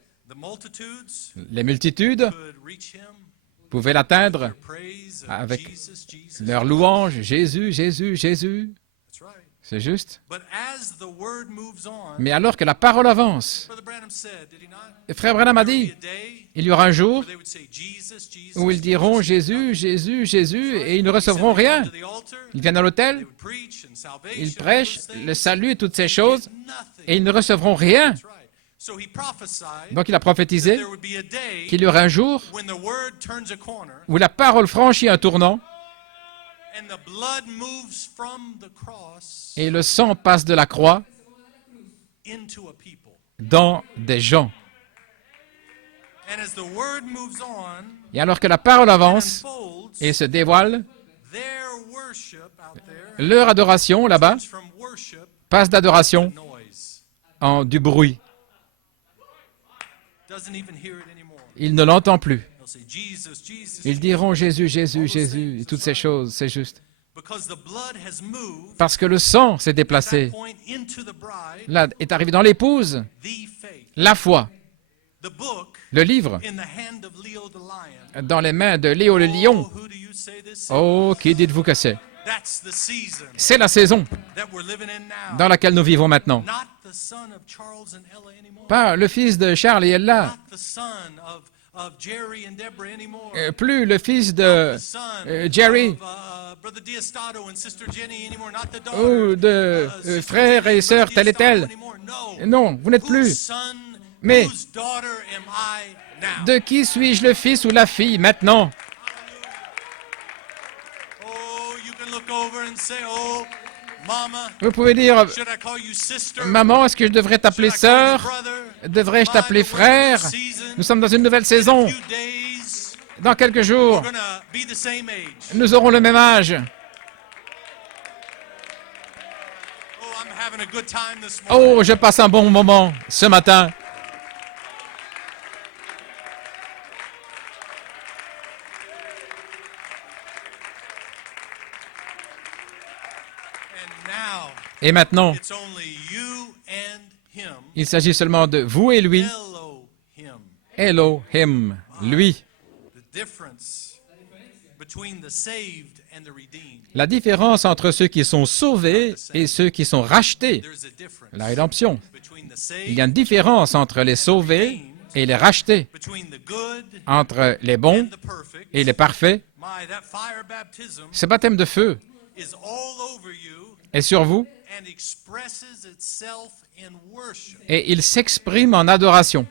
les multitudes pouvaient l'atteindre avec leur louange. Jésus, Jésus, Jésus. C'est juste. Mais alors que la parole avance, Frère Branham a dit, il y aura un jour où ils diront Jésus, Jésus, Jésus, et ils ne recevront rien. Ils viennent à l'autel, ils prêchent le salut et toutes ces choses, et ils ne recevront rien. Donc il a prophétisé qu'il y aura un jour où la parole franchit un tournant, et le sang passe de la croix dans des gens. Et alors que la parole avance et se dévoile, leur adoration là-bas passe d'adoration en du bruit. Ils ne l'entendent plus. Ils diront Jésus, Jésus, Jésus, et toutes ces choses, c'est juste. Parce que le sang s'est déplacé. Là, est arrivé dans l'épouse, la foi. Le livre, dans les mains de Léo le lion. Oh, qui dites-vous que c'est? C'est la saison dans laquelle nous vivons maintenant. Pas le fils de Charles et Ella. Plus le fils de Jerry ou de frères et sœurs tel et tel. Non, vous n'êtes plus. Mais de qui suis-je le fils ou la fille maintenant? Vous pouvez dire, maman, est-ce que je devrais t'appeler sœur? Devrais-je t'appeler frère? Nous sommes dans une nouvelle saison. Dans quelques jours, nous aurons le même âge. Oh, je passe un bon moment ce matin. Et maintenant, it's only you and him, il s'agit seulement de vous et lui. Elohim. Elohim, lui. The difference between the saved and the redeemed. La différence entre ceux qui sont sauvés et ceux qui sont rachetés, There's a difference la rédemption. between the Il y a saved, une différence entre les sauvés et les rachetés, between the good entre les bons and the perfect. et les parfaits. My, that fire baptism Ce baptême de feu is all over you est sur vous and expresses itself in worship. et il s'exprime en adoration.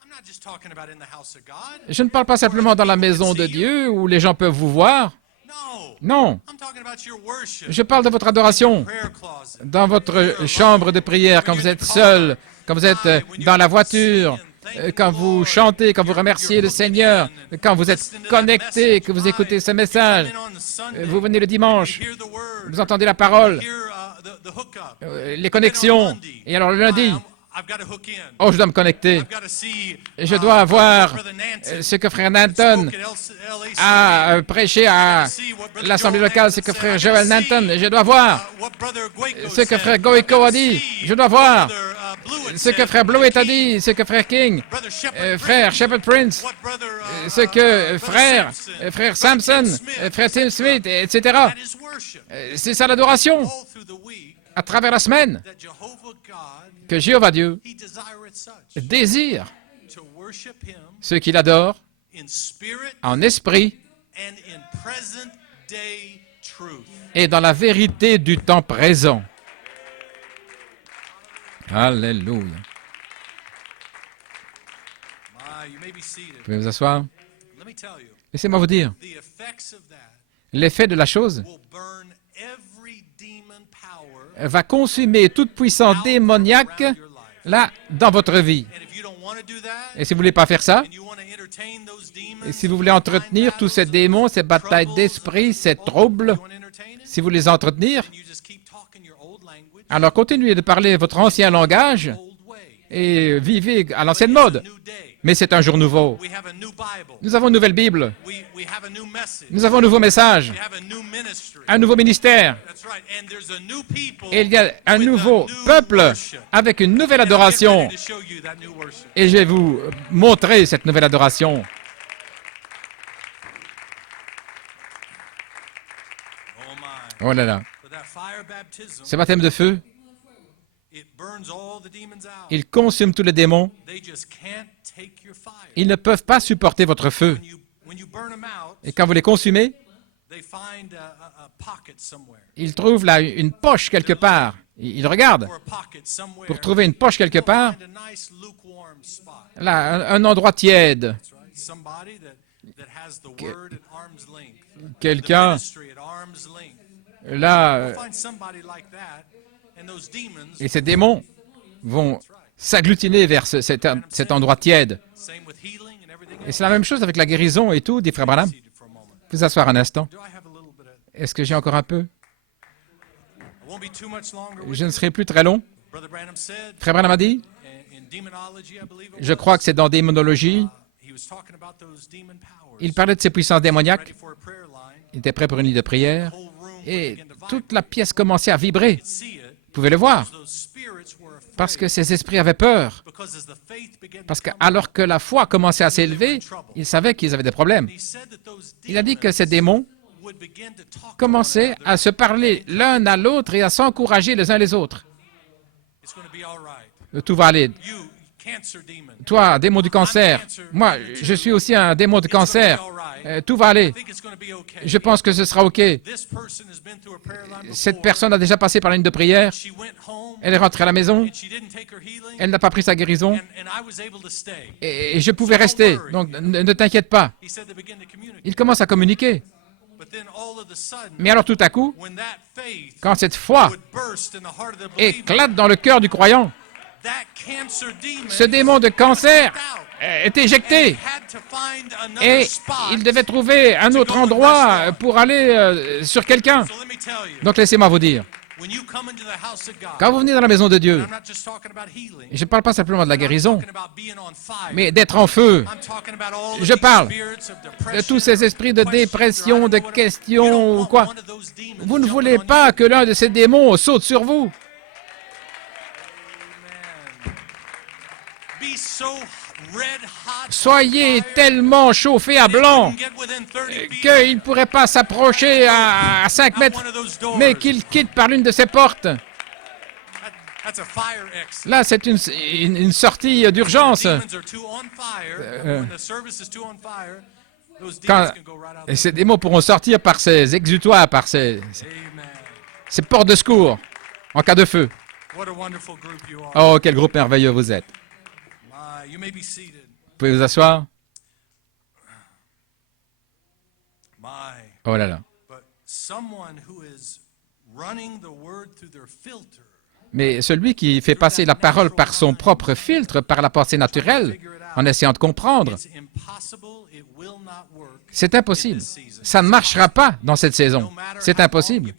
I'm not just talking about in the house of God. Je ne parle pas simplement dans la maison de Dieu où les gens peuvent vous voir. No. Non, I'm talking about your worship. je parle de votre adoration Prayer closet. dans votre chambre de prière, quand vous êtes seul, quand vous êtes dans la voiture, quand vous chantez, quand vous remerciez le Seigneur, quand vous êtes connecté, que vous écoutez ce message. Vous venez le dimanche, vous entendez la parole, les connexions. Et alors le lundi, oh, je dois me connecter. Et je dois voir ce que frère Nanton a prêché à l'Assemblée locale, ce que frère Joel Nanton. Et je dois voir ce que frère Goiko a dit. Je dois voir ce que frère Blewett a dit, ce que frère King, frère Shepherd Prince, ce que frère Sampson, frère Tim Smith, etc. C'est ça l'adoration à travers la semaine que Jéhovah Dieu désire ceux qui l'adorent en esprit et dans la vérité du temps présent. Alléluia. Vous pouvez vous asseoir. Laissez-moi vous dire, l'effet de la chose va consumer toute puissance démoniaque là dans votre vie. Et si vous ne voulez pas faire ça, et si vous voulez entretenir tous ces démons, ces batailles d'esprit, ces troubles, si vous les entretenir, alors continuez de parler votre ancien langage et vivez à l'ancienne mode. Mais c'est un jour nouveau. Nous avons une nouvelle Bible. Nous avons un nouveau message, un nouveau ministère. Et il y a un nouveau peuple avec une nouvelle adoration. Et je vais vous montrer cette nouvelle adoration. Oh là là. Ce baptême de feu, il consume tous les démons. Ils ne peuvent pas supporter votre feu. Et quand vous les consumez, ils trouvent là une poche quelque part. Ils regardent pour trouver une poche quelque part. Là, un endroit tiède. Quelqu'un, là, et ces démons vont s'agglutiner vers cet endroit tiède. Et c'est la même chose avec la guérison et tout, dit frère Branham. Vous asseoir un instant. Est-ce que j'ai encore un peu? Je ne serai plus très long. Frère Branham a dit, je crois que c'est dans démonologie, il parlait de ces puissances démoniaques. Il était prêt pour une ligne de prière. Et toute la pièce commençait à vibrer. Vous pouvez le voir. Parce que ces esprits avaient peur. Parce que alors que la foi commençait à s'élever, ils savaient qu'ils avaient des problèmes. Il a dit que ces démons commençaient à se parler l'un à l'autre et à s'encourager les uns les autres. Tout va aller. Toi, démon du cancer, moi, je suis aussi un démon de cancer. Tout va aller. Je pense que ce sera OK. Cette personne a déjà passé par la ligne de prière. Elle est rentrée à la maison. Elle n'a pas pris sa guérison. Et je pouvais rester. Donc, ne t'inquiète pas. Il commence à communiquer. Mais alors, tout à coup, quand cette foi éclate dans le cœur du croyant, ce démon de cancer est éjecté et il devait trouver un autre endroit pour aller sur quelqu'un. Donc laissez-moi vous dire, Quand vous venez dans la maison de Dieu, et je ne parle pas simplement de la guérison, mais d'être en feu. Je parle de tous ces esprits de dépression, de questions ou quoi. Vous ne voulez pas que l'un de ces démons saute sur vous. Soyez tellement chauffés à blanc qu'il ne pourrait pas s'approcher à 5 mètres, mais qu'il quitte par l'une de ces portes. Là, c'est une sortie d'urgence. Et ces démons pourront sortir par ces exutoires, par ces portes de secours en cas de feu. Oh, quel groupe merveilleux vous êtes. Vous pouvez vous asseoir? Oh là là. Mais celui qui fait passer la parole par son propre filtre, par la pensée naturelle, en essayant de comprendre, c'est impossible. Ça ne marchera pas dans cette saison. C'est impossible.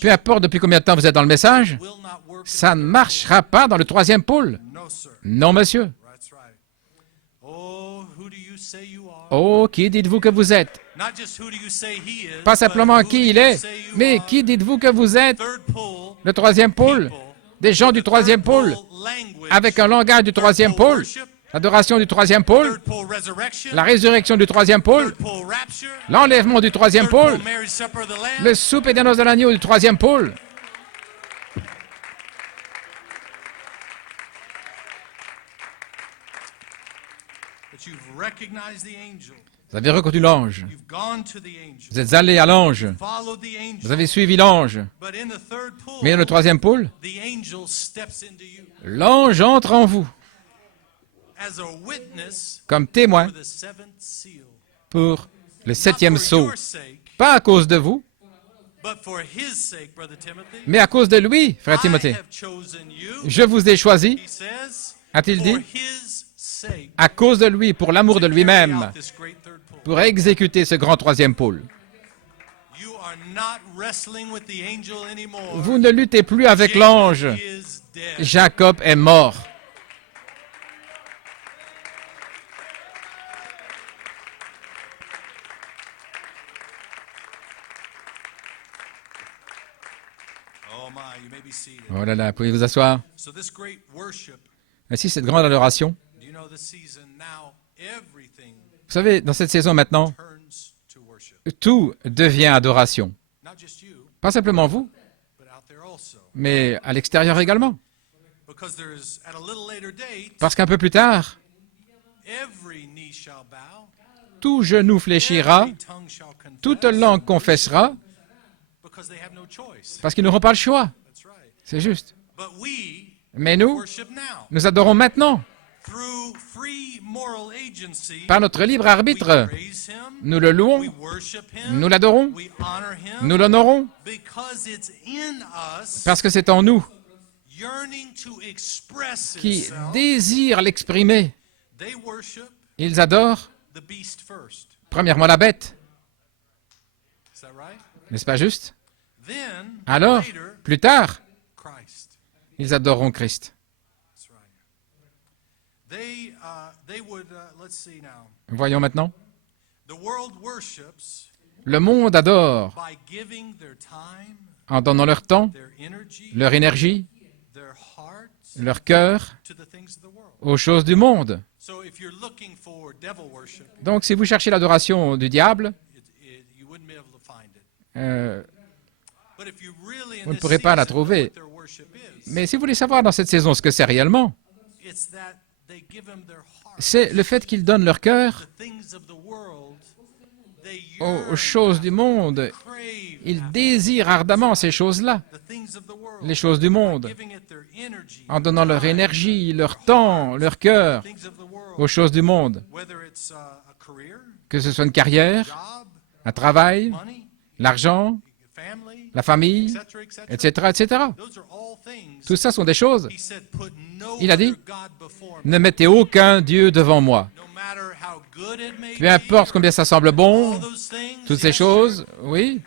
Peu importe depuis combien de temps vous êtes dans le message, ça ne marchera pas dans le troisième pôle. Non, monsieur. Oh, qui dites-vous que vous êtes? Pas simplement qui il est, mais qui dites-vous que vous êtes? Le troisième pôle, des gens du troisième pôle, avec un langage du troisième pôle, l'adoration du troisième pôle, la résurrection du troisième pôle, l'enlèvement du troisième pôle, le souper des noces de l'agneau du troisième pôle. Vous avez reconnu l'ange. Vous êtes allé à l'ange. Vous avez suivi l'ange. Mais dans le troisième pôle, l'ange entre en vous comme témoin pour le septième sceau. Pas à cause de vous, mais à cause de lui, frère Timothée. Je vous ai choisi, a-t-il dit, à cause de lui, pour l'amour de lui-même, pour exécuter ce grand troisième pôle. Vous ne luttez plus avec l'ange. Jacob est mort. Oh là là, pouvez-vous vous asseoir? Ainsi, cette grande adoration. Vous savez, dans cette saison maintenant, tout devient adoration. Pas simplement vous, mais à l'extérieur également. Parce qu'un peu plus tard, tout genou fléchira, toute langue confessera, parce qu'ils n'auront pas le choix. C'est juste. Mais nous adorons maintenant. Par notre libre arbitre, nous le louons, nous l'adorons, nous l'honorons, parce que c'est en nous qui désire l'exprimer. Ils adorent, premièrement, la bête. N'est-ce pas juste? Alors, plus tard, ils adoreront Christ. Voyons maintenant. Le monde adore en donnant leur temps, leur énergie, leur cœur aux choses du monde. Donc, si vous cherchez l'adoration du diable, vous ne pourrez pas la trouver. Mais si vous voulez savoir dans cette saison ce que c'est réellement, c'est le fait qu'ils donnent leur cœur aux choses du monde. Ils désirent ardemment ces choses-là, les choses du monde, en donnant leur énergie, leur temps, leur cœur aux choses du monde. Que ce soit une carrière, un travail, l'argent, la famille, etc., etc. Tout ça sont des choses. Il a dit, ne mettez aucun Dieu devant moi. Peu importe combien ça semble bon, toutes ces choses, oui,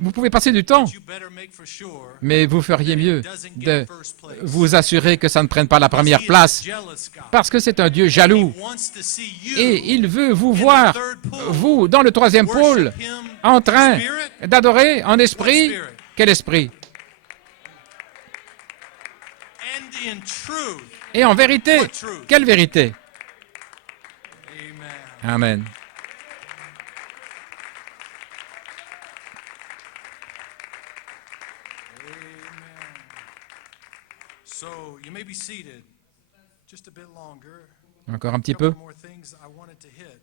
Vous pouvez passer du temps, mais vous feriez mieux de vous assurer que ça ne prenne pas la première place, parce que c'est un Dieu jaloux. Et il veut vous voir, vous, dans le troisième pôle, en train d'adorer en esprit. Quel esprit? Et en vérité, quelle vérité? Amen. Encore un petit peu.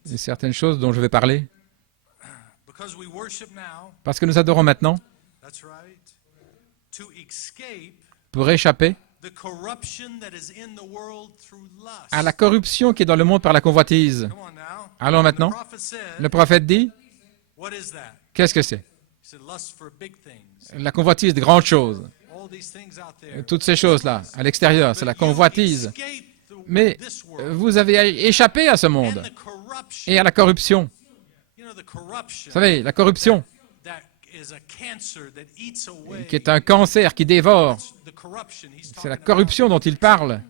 Il y a certaines choses dont je vais parler. Parce que nous adorons maintenant pour échapper à la corruption qui est dans le monde par la convoitise. Allons maintenant. Le prophète dit, qu'est-ce que c'est? La convoitise de grandes choses. Toutes ces choses-là, à l'extérieur, c'est la convoitise. Mais vous avez échappé à ce monde et à la corruption. Vous savez, la corruption, qui est un cancer qui dévore, c'est la corruption dont il parle.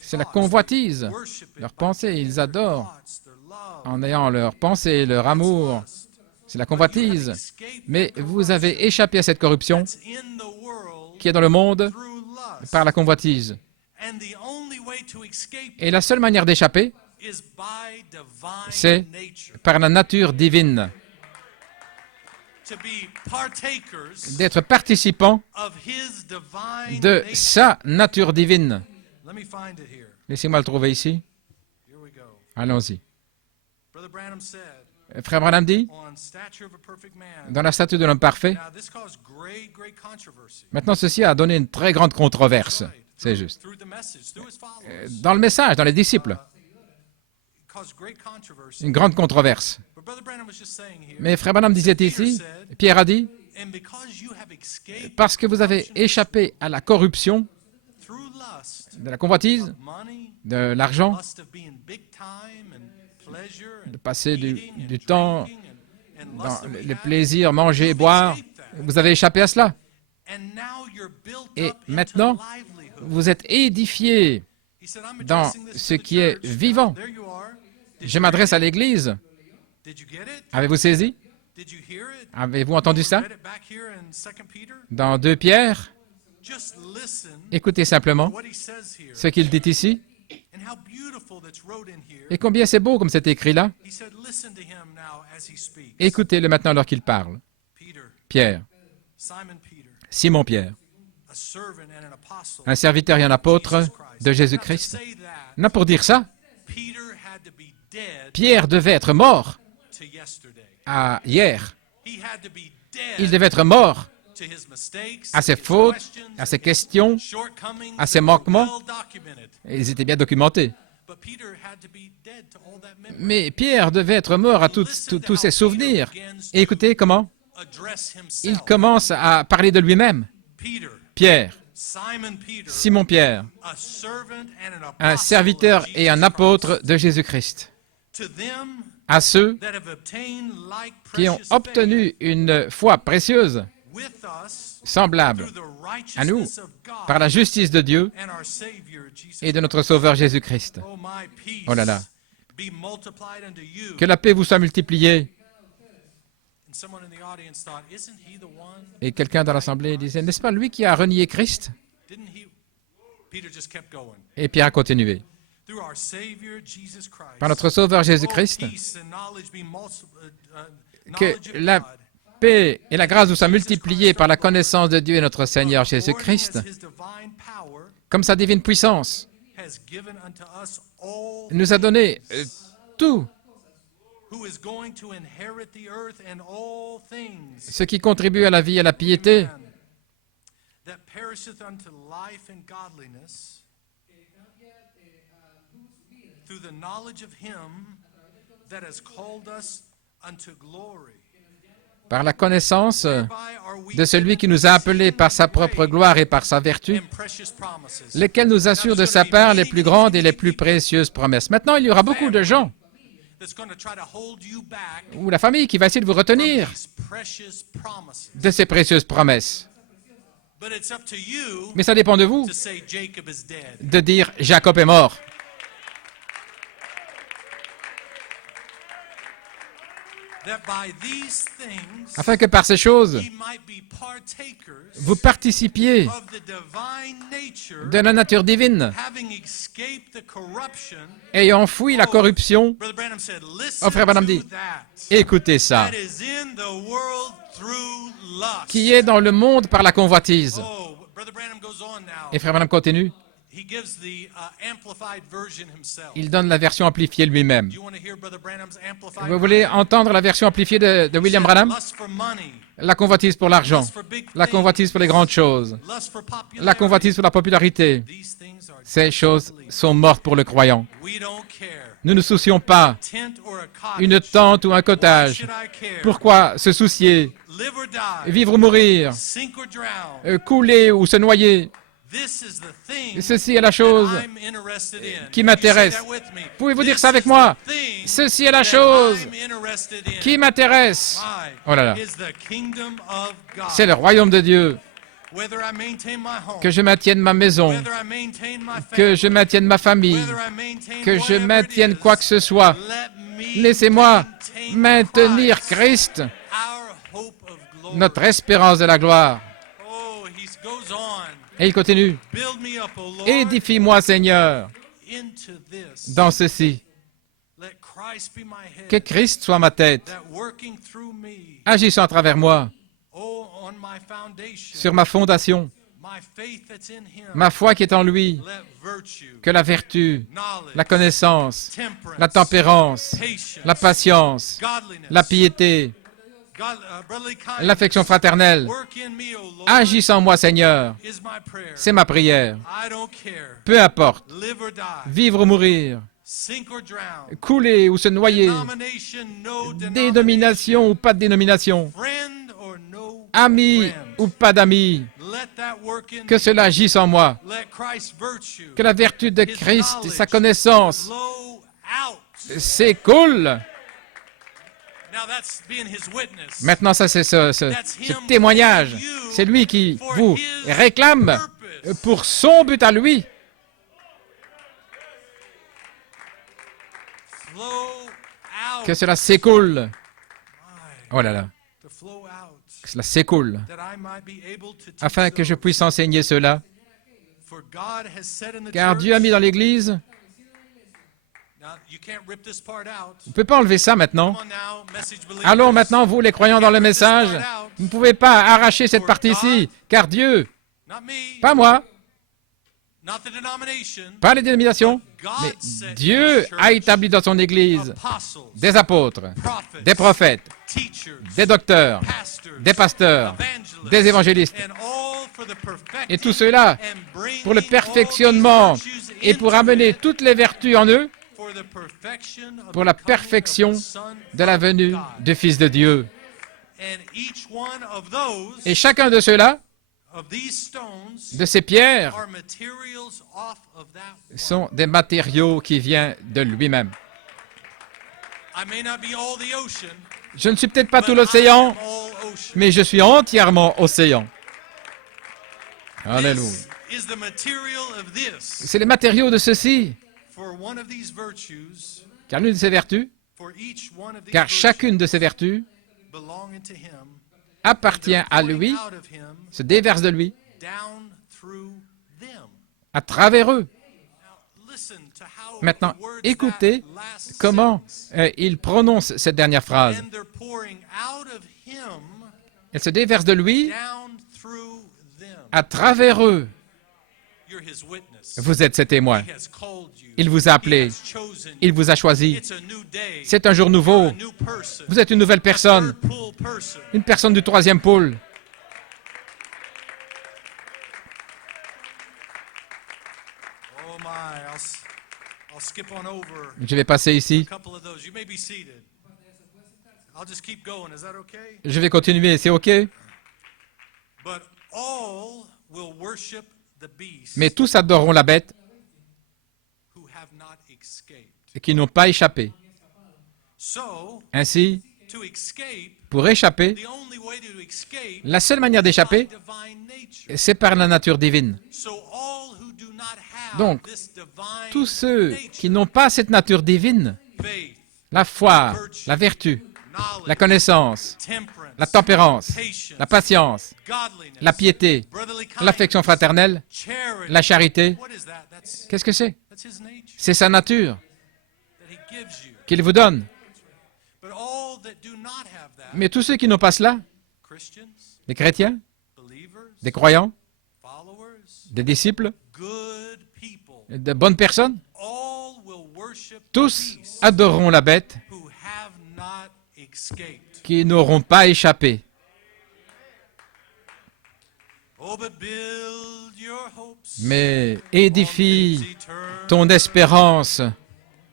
C'est la convoitise. Leur pensée, ils adorent en ayant leur pensée, leur amour. C'est la convoitise. Mais vous avez échappé à cette corruption qui est dans le monde par la convoitise. Et la seule manière d'échapper, c'est par la nature divine. D'être participant de sa nature divine. Laissez-moi le trouver ici. Allons-y. Frère Branham dit, dans la statue de l'homme parfait, maintenant ceci a donné une très grande controverse. C'est juste. Dans le message, dans les disciples, une grande controverse. Mais Frère Branham disait ici, Pierre a dit, parce que vous avez échappé à la corruption, de la convoitise, de l'argent, de passer du temps dans les plaisirs, manger, boire, vous avez échappé à cela. Et maintenant, vous êtes édifiés dans ce qui est vivant. Je m'adresse à l'Église. Avez-vous saisi? Avez-vous entendu ça? Dans 2 Pierre, écoutez simplement ce qu'il dit ici. Et combien c'est beau comme c'est écrit là. Écoutez-le maintenant alors qu'il parle. Pierre, Simon Pierre, un serviteur et un apôtre de Jésus-Christ. Non, pour dire ça, Pierre devait être mort à hier. Il devait être mort à ses fautes, à ses questions, à ses manquements. Et ils étaient bien documentés. Mais Pierre devait être mort à tous ses souvenirs. Et écoutez comment il commence à parler de lui-même. Pierre, Simon Pierre, un serviteur et un apôtre de Jésus-Christ. À ceux qui ont obtenu une foi précieuse, semblable à nous, par la justice de Dieu et de notre Sauveur Jésus-Christ. Oh là là. Que la paix vous soit multipliée. Et quelqu'un dans l'assemblée disait, n'est-ce pas lui qui a renié Christ? Et Pierre a continué. Par notre Sauveur Jésus-Christ, que la paix et la grâce vous soient multipliées par la connaissance de Dieu et notre Seigneur Jésus-Christ, comme sa divine puissance, nous a donné tout ce qui contribue à la vie et à la piété, par la connaissance de celui qui nous a appelés par sa propre gloire et par sa vertu, lesquels nous assurent de sa part les plus grandes et les plus précieuses promesses. Maintenant, il y aura beaucoup de gens that's going to try to hold you back ou la famille qui va essayer de vous from retenir these precious promises. de ces précieuses promesses. But it's up to you Mais ça dépend de vous to say Jacob is dead. de dire Jacob est mort, That by these things afin que par ces choses, ye might be partakers vous participiez of the divine nature, de la nature divine, having escaped the corruption. ayant fui la corruption. Brother Branham said, listen Oh, frère Branham to dit, that. écoutez ça, That is in the world through lust. qui est dans le monde par la convoitise. Oh, Brother Branham goes on now. Et frère Branham continue, He gives the amplified version himself. il donne la version amplifiée lui-même. Do you want to hear Brother Branham's amplified Vous voulez version? entendre la version amplifiée de William Branham? Lust for money, La convoitise pour l'argent, lust for big la things, convoitise pour les grandes choses, lust for popularity. la convoitise pour la popularité. These things are Ces choses sont mortes pour le croyant. we don't care. Nous ne soucions pas Tent or a cottage. une tente ou un Why cottage. should I care? Pourquoi se soucier? Live or die. Vivre ou mourir? Sink or drown. Couler ou se noyer? This is the thing Ceci est la chose that I'm interested in. qui Can you m'intéresse. say that with me? Pouvez-vous dire This ça avec is moi? the thing Ceci est la that chose I'm interested in. qui m'intéresse. Why? Oh là là. Is the kingdom of God. C'est le royaume de Dieu. Whether I maintain my home, Que je maintienne ma maison, whether I maintain my que family, je maintienne ma famille, whether I maintain que je whatever it maintienne is, quoi que ce soit. let me Laissez-moi maintain maintenir Christ, Christ, our hope of glory. notre espérance de la gloire. Oh, he goes on. Et il continue. Build me up, O Lord, Édifie-moi, Seigneur, into this. dans ceci. Let Christ be my head, Que Christ soit ma tête, that working through me, agissant à travers moi, oh, on my foundation, sur ma fondation, my faith that's in him, ma foi qui est en lui, let virtue, que la vertu, knowledge, la connaissance, temperance, la tempérance, patience, la patience, godliness, la piété, brotherly kindness, l'affection fraternelle, work in me, O Lord, agissent en moi, Seigneur. is my prayer. C'est ma prière. I don't care. Peu importe, Live or die, vivre ou mourir, sink or drown, couler ou se noyer, denomination, no denomination, dénomination ou pas de dénomination, friend or no amis friend. ou pas d'amis, Let that work in que me. cela agisse en moi, Let Christ's virtue, que la vertu de his Christ et sa knowledge connaissance flow out. s'écoule. Now that's being his witness. Maintenant, ça, c'est ce témoignage. C'est lui qui vous réclame pour son but à lui. Flow out. Que cela s'écoule. Oh là là, To flow out. que cela s'écoule. That I might be able to teach Afin que je those. puisse enseigner cela. For God has said in the Car church. Dieu a mis dans l'Église. Now you can't rip this part out. Vous ne pouvez pas enlever ça maintenant. Come on now, message believers. Allons maintenant, vous les croyants dans le message. Vous ne pouvez pas arracher cette partie-ci. Car Dieu, Not me, pas moi, not the denomination. pas les dénominations, God mais set Dieu in his a church établi dans son Église apostles, des apôtres, prophets, des prophètes, teachers, des docteurs, pastors, des pasteurs, evangelists, des évangélistes. and all for the perfecting Et tout cela and bringing pour le all these perfectionnement virtues et pour into amener it toutes les vertus en eux for the perfection of pour the la coming perfection of the Son de la of venue God. du Fils de Dieu. And each one of those, Et chacun de ceux-là, of these stones, de ces pierres, are materials off of that one. sont des matériaux qui viennent de lui-même. I may not be all the ocean, Je ne suis peut-être pas but tout I l'océan, am all ocean. mais je suis entièrement océan. Alléluia. This is the material of this. C'est les matériaux de ceci, For one of these virtues, car l'une de ces vertus, for each one of these car virtues chacune de ces vertus belonging to him, appartient à lui, out of him, se déverse de lui, down through them. à travers eux. Listen to how Maintenant, he words écoutez that last comment sentence. il prononce cette dernière phrase. And they're pouring out of him Elle se déverse de lui down through them. à travers eux. You're his witness. Vous êtes ses témoins. He has called you. Il vous a He appelé. has chosen you. Il vous a choisi. It's a new day. C'est un jour You're nouveau. a new person. Vous êtes une nouvelle personne, Third pull person. une personne du troisième pôle. Oh my, I'll skip on over Je vais passer ici. a couple of those. You may be seated. I'll just keep going. Is that okay? Je vais continuer, c'est OK? But all will worship the beast Mais tous adoreront la bête who have not escaped. et qui n'ont pas échappé. Ainsi, to escape, pour échapper, the only way to escape la seule manière d'échapper, is by divine nature. c'est par la nature divine. So all who do not have Donc, this divine tous ceux nature, qui n'ont pas cette nature divine, faith, la foi, la vertu, knowledge, la connaissance, temperance, la tempérance, patience, la patience, godliness, la piété, brotherly kindness, l'affection fraternelle, charity. la charité, What is that? That's qu'est-ce que c'est? his nature C'est sa nature that he gives you. qu'il vous donne. But all that do not have that, Mais tous ceux qui n'ont pas cela, Christians, des chrétiens, believers, des croyants, followers, des disciples, good people, de bonnes personnes, all will worship the tous beast adoreront la bête who have not escaped. qui n'auront pas échappé. Oh, but build your hopes Mais on édifie things eternal. ton espérance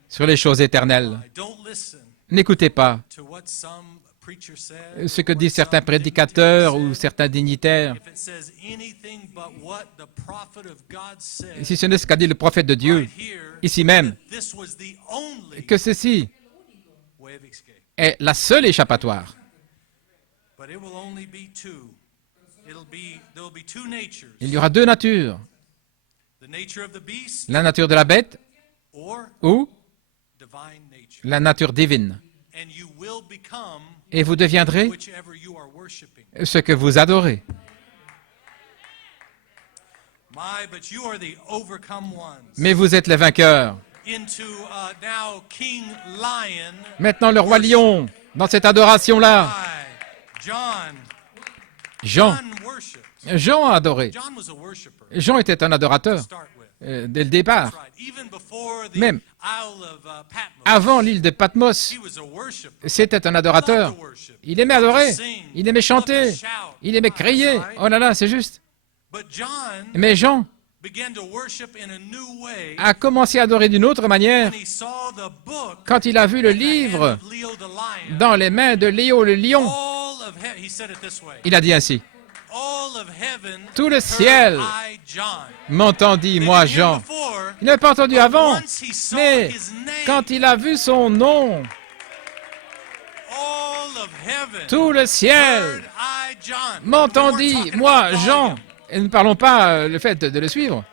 sur les choses éternelles. Don't listen N'écoutez pas to what some preacher said, ce que what disent certains some prédicateurs dignitaries ou said. certains dignitaires. If it says anything but what the prophet of God said, Si ce n'est ce qu'a dit le prophète de Dieu, right here, ici même, that this was the only que ceci way of escape. est la seule échappatoire. But it will only be two. There'll be two natures. Il y aura deux natures, The nature of the beast la nature de la bête or ou divine nature. la nature divine. And you will become Et vous deviendrez whichever you are worshiping. ce que vous adorez. But you are the overcome ones. Mais vous êtes les vainqueurs. Into now King Lion. Maintenant le roi lion, dans cette adoration-là, John. Jean, Worshipped. Jean a adoré. John was a worshiper. Jean était un adorateur To start with. dès le départ. That's right. Even before the Même Isle of Patmos. avant l'île de Patmos, He was a worshiper. c'était un adorateur. Loved to worship. Il aimait adorer, Loved to sing. il aimait chanter, Loved to shout. il aimait crier. Right? Oh là là, c'est juste. But John Mais Jean began to worship in a new way a commencé à adorer d'une autre manière when he saw the book quand il a vu le in the hand livre of Leo the lion. dans les mains de Léo le lion. All of he said it this way. Il a dit ainsi, All of heaven tout le heard ciel I, John. m'entendit, They moi didn't hear Jean. before, Il n'avait pas entendu but avant, once he saw mais his name, quand il a vu son nom, all of heaven tout le ciel heard I, John. m'entendit, We weren't moi talking about Jean. volume. Et ne parlons pas le fait de le suivre,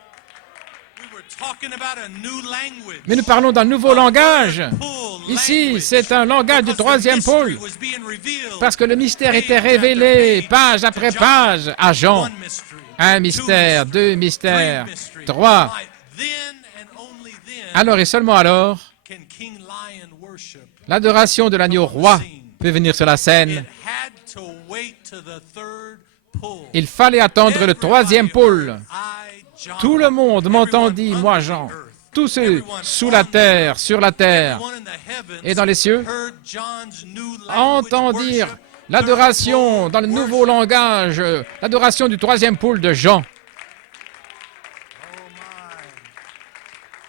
We were talking about a new language. mais nous parlons d'un nouveau langage. Pull Ici, language. c'est un langage du Because the troisième mystery pôle, was being revealed. parce que le mystère était Page révélé, after page après to John. page, à Jean. One mystery, Un two mystère, mysteries, deux mystères, three mysteries. trois. Right. Then and only then Alors et seulement alors, can King Lion worship. l'adoration de l'agneau roi peut venir sur la It scène. had to wait to the third pull. Il fallait attendre le troisième pôle. Everybody heard, I, John. Tout le monde Everyone m'entendit, moi under Jean. the earth. Tous ceux Everyone sous on la the terre, earth. sur la terre, Everyone in the heavens et dans les cieux, heard John's new language entendirent worship, l'adoration third dans le pull nouveau worship. langage, l'adoration du troisième pôle de Jean. Oh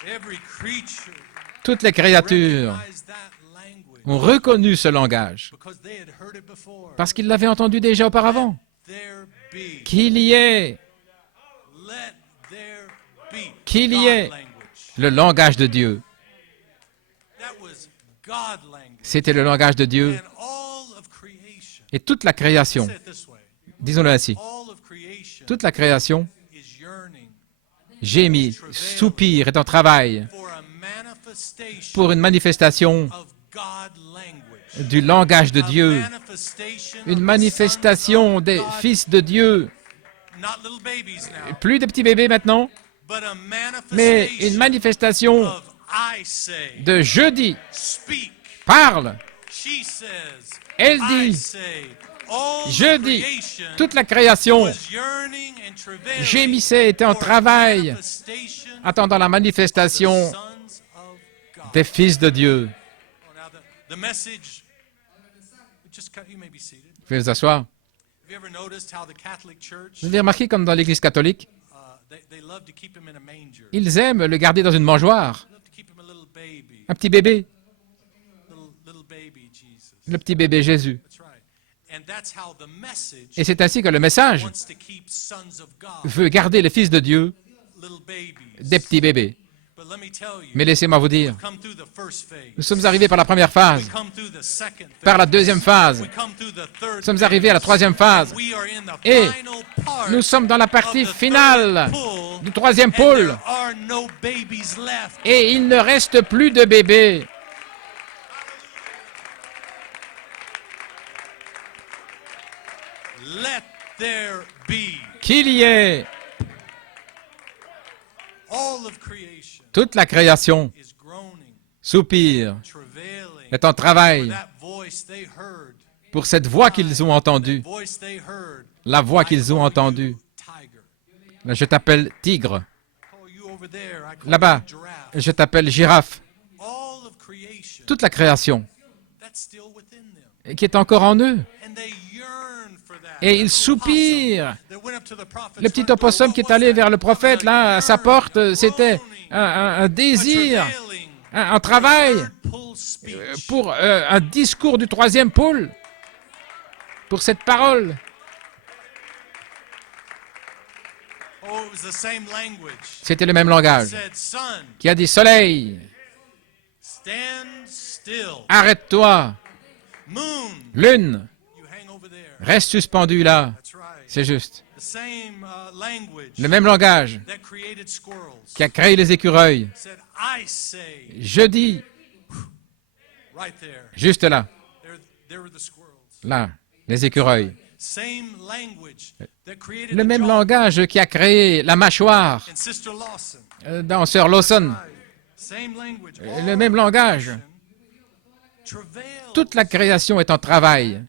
my. Every creature Toutes les créatures recognized that language ont reconnu ce langage because they had heard it before. parce qu'ils l'avaient entendu déjà auparavant. There be. Qu'il y ait Let there be. Qu'il y God ait language. le langage de Dieu. That was God language. C'était le langage de Dieu. And all of creation. Et toute la création, Say it this way. disons-le ainsi, All of creation toute la création is yearning gémit, soupire, est en travail for a manifestation pour une manifestation of God language. du langage de A Dieu, manifestation of une the manifestation sons of des God. fils de Dieu. Not little babies now, Plus de petits bébés maintenant, but a mais une manifestation manifestation of I say, de je dis, speak. parle, She says, elle I dit, say. All je of dis. creation Toute la création was yearning and travailing gémissait, était en for a travail, manifestation attendant la of the manifestation sons of God. des fils de Dieu. Oh, now the message. You may be seated. Vous pouvez vous asseoir. Have you ever noticed how the Catholic Church Vous avez remarqué comme dans l'Église catholique, they love to keep him in a manger. ils aiment le garder dans une mangeoire, They love to keep him a little baby, un petit bébé, little baby Jesus. le petit bébé Jésus. That's right. And that's how the message Et c'est ainsi que le message wants to keep sons of God, veut garder les fils de Dieu little babies. des petits bébés. But Mais laissez-moi vous dire, nous sommes arrivés par la première phase, par la deuxième phase, nous sommes arrivés à la troisième phase, et nous sommes dans la partie finale du troisième pôle, et il ne reste plus de bébés. Qu'il y ait. Toute la création soupire, est en travail pour cette voix qu'ils ont entendue, la voix qu'ils ont entendue. Là, je t'appelle tigre. Là-bas, je t'appelle girafe. Toute la création qui est encore en eux. Et ils soupirent. Le petit opossum qui est allé vers le prophète, là, à sa porte, c'était un désir, un travail pour un discours du troisième pôle, pour cette parole. C'était le même langage qui a dit « Soleil, arrête-toi, lune, reste suspendu là. » C'est juste. Le même langage qui a créé les écureuils. Je dis, juste là, là, les écureuils. Le même langage qui a créé la mâchoire dans Sœur Lawson. Le même langage. Toute la création est en travail.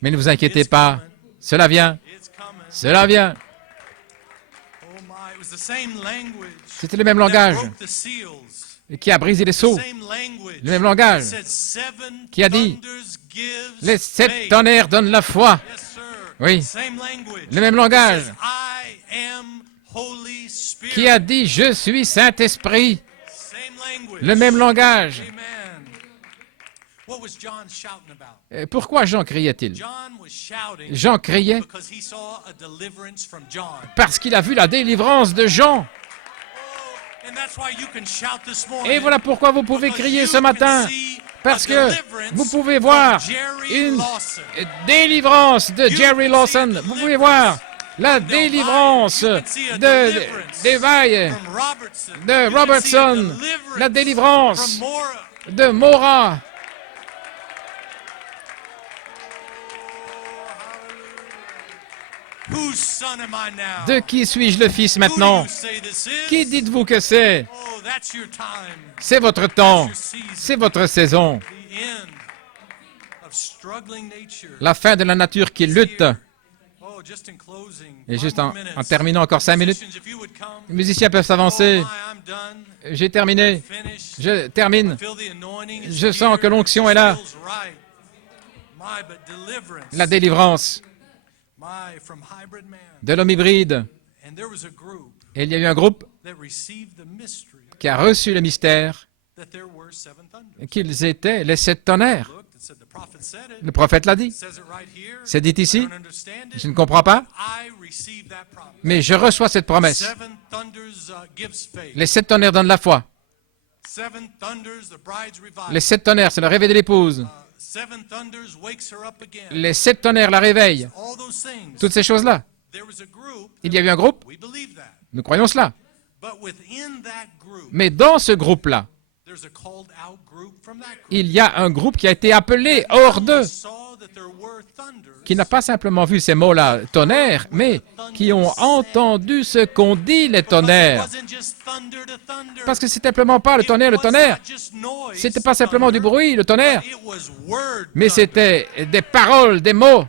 Mais ne vous inquiétez pas, cela vient, cela vient. C'était le même langage qui a brisé les sceaux. Le même langage qui a dit, les 7 tonnerres donnent la foi. Oui, le même langage qui a dit, je suis Saint-Esprit. Le même langage. Pourquoi Jean criait-il? Jean criait parce qu'il a vu la délivrance de Jean. Et voilà pourquoi vous pouvez crier ce matin, parce que vous pouvez voir une délivrance de Jerry Lawson. Vous pouvez voir la délivrance d'Evaille, de Robertson, la délivrance de Mora. De qui suis-je le fils maintenant? Qui dites-vous que c'est? C'est votre temps, c'est votre saison. La fin de la nature qui lutte. Et juste en terminant encore 5 minutes, les musiciens peuvent s'avancer. J'ai terminé. Je termine. Je sens que l'onction est là. La délivrance de l'homme hybride. Et il y a eu un groupe qui a reçu le mystère qu'ils étaient les 7 tonnerres. Le prophète l'a dit. C'est dit ici. Je ne comprends pas. Mais je reçois cette promesse. Les 7 tonnerres donnent la foi. Les 7 tonnerres, c'est le réveil de l'épouse. Les 7 tonnerres la réveillent. Toutes ces choses-là. Il y a eu un groupe. Nous croyons cela. Mais dans ce groupe-là, il y a un groupe qui a été appelé hors d'eux, qui n'a pas simplement vu ces mots-là, tonnerre, mais qui ont entendu ce qu'ont dit les tonnerres. Parce que c'est simplement pas le tonnerre. C'était pas simplement du bruit, le tonnerre, mais c'était des paroles, des mots.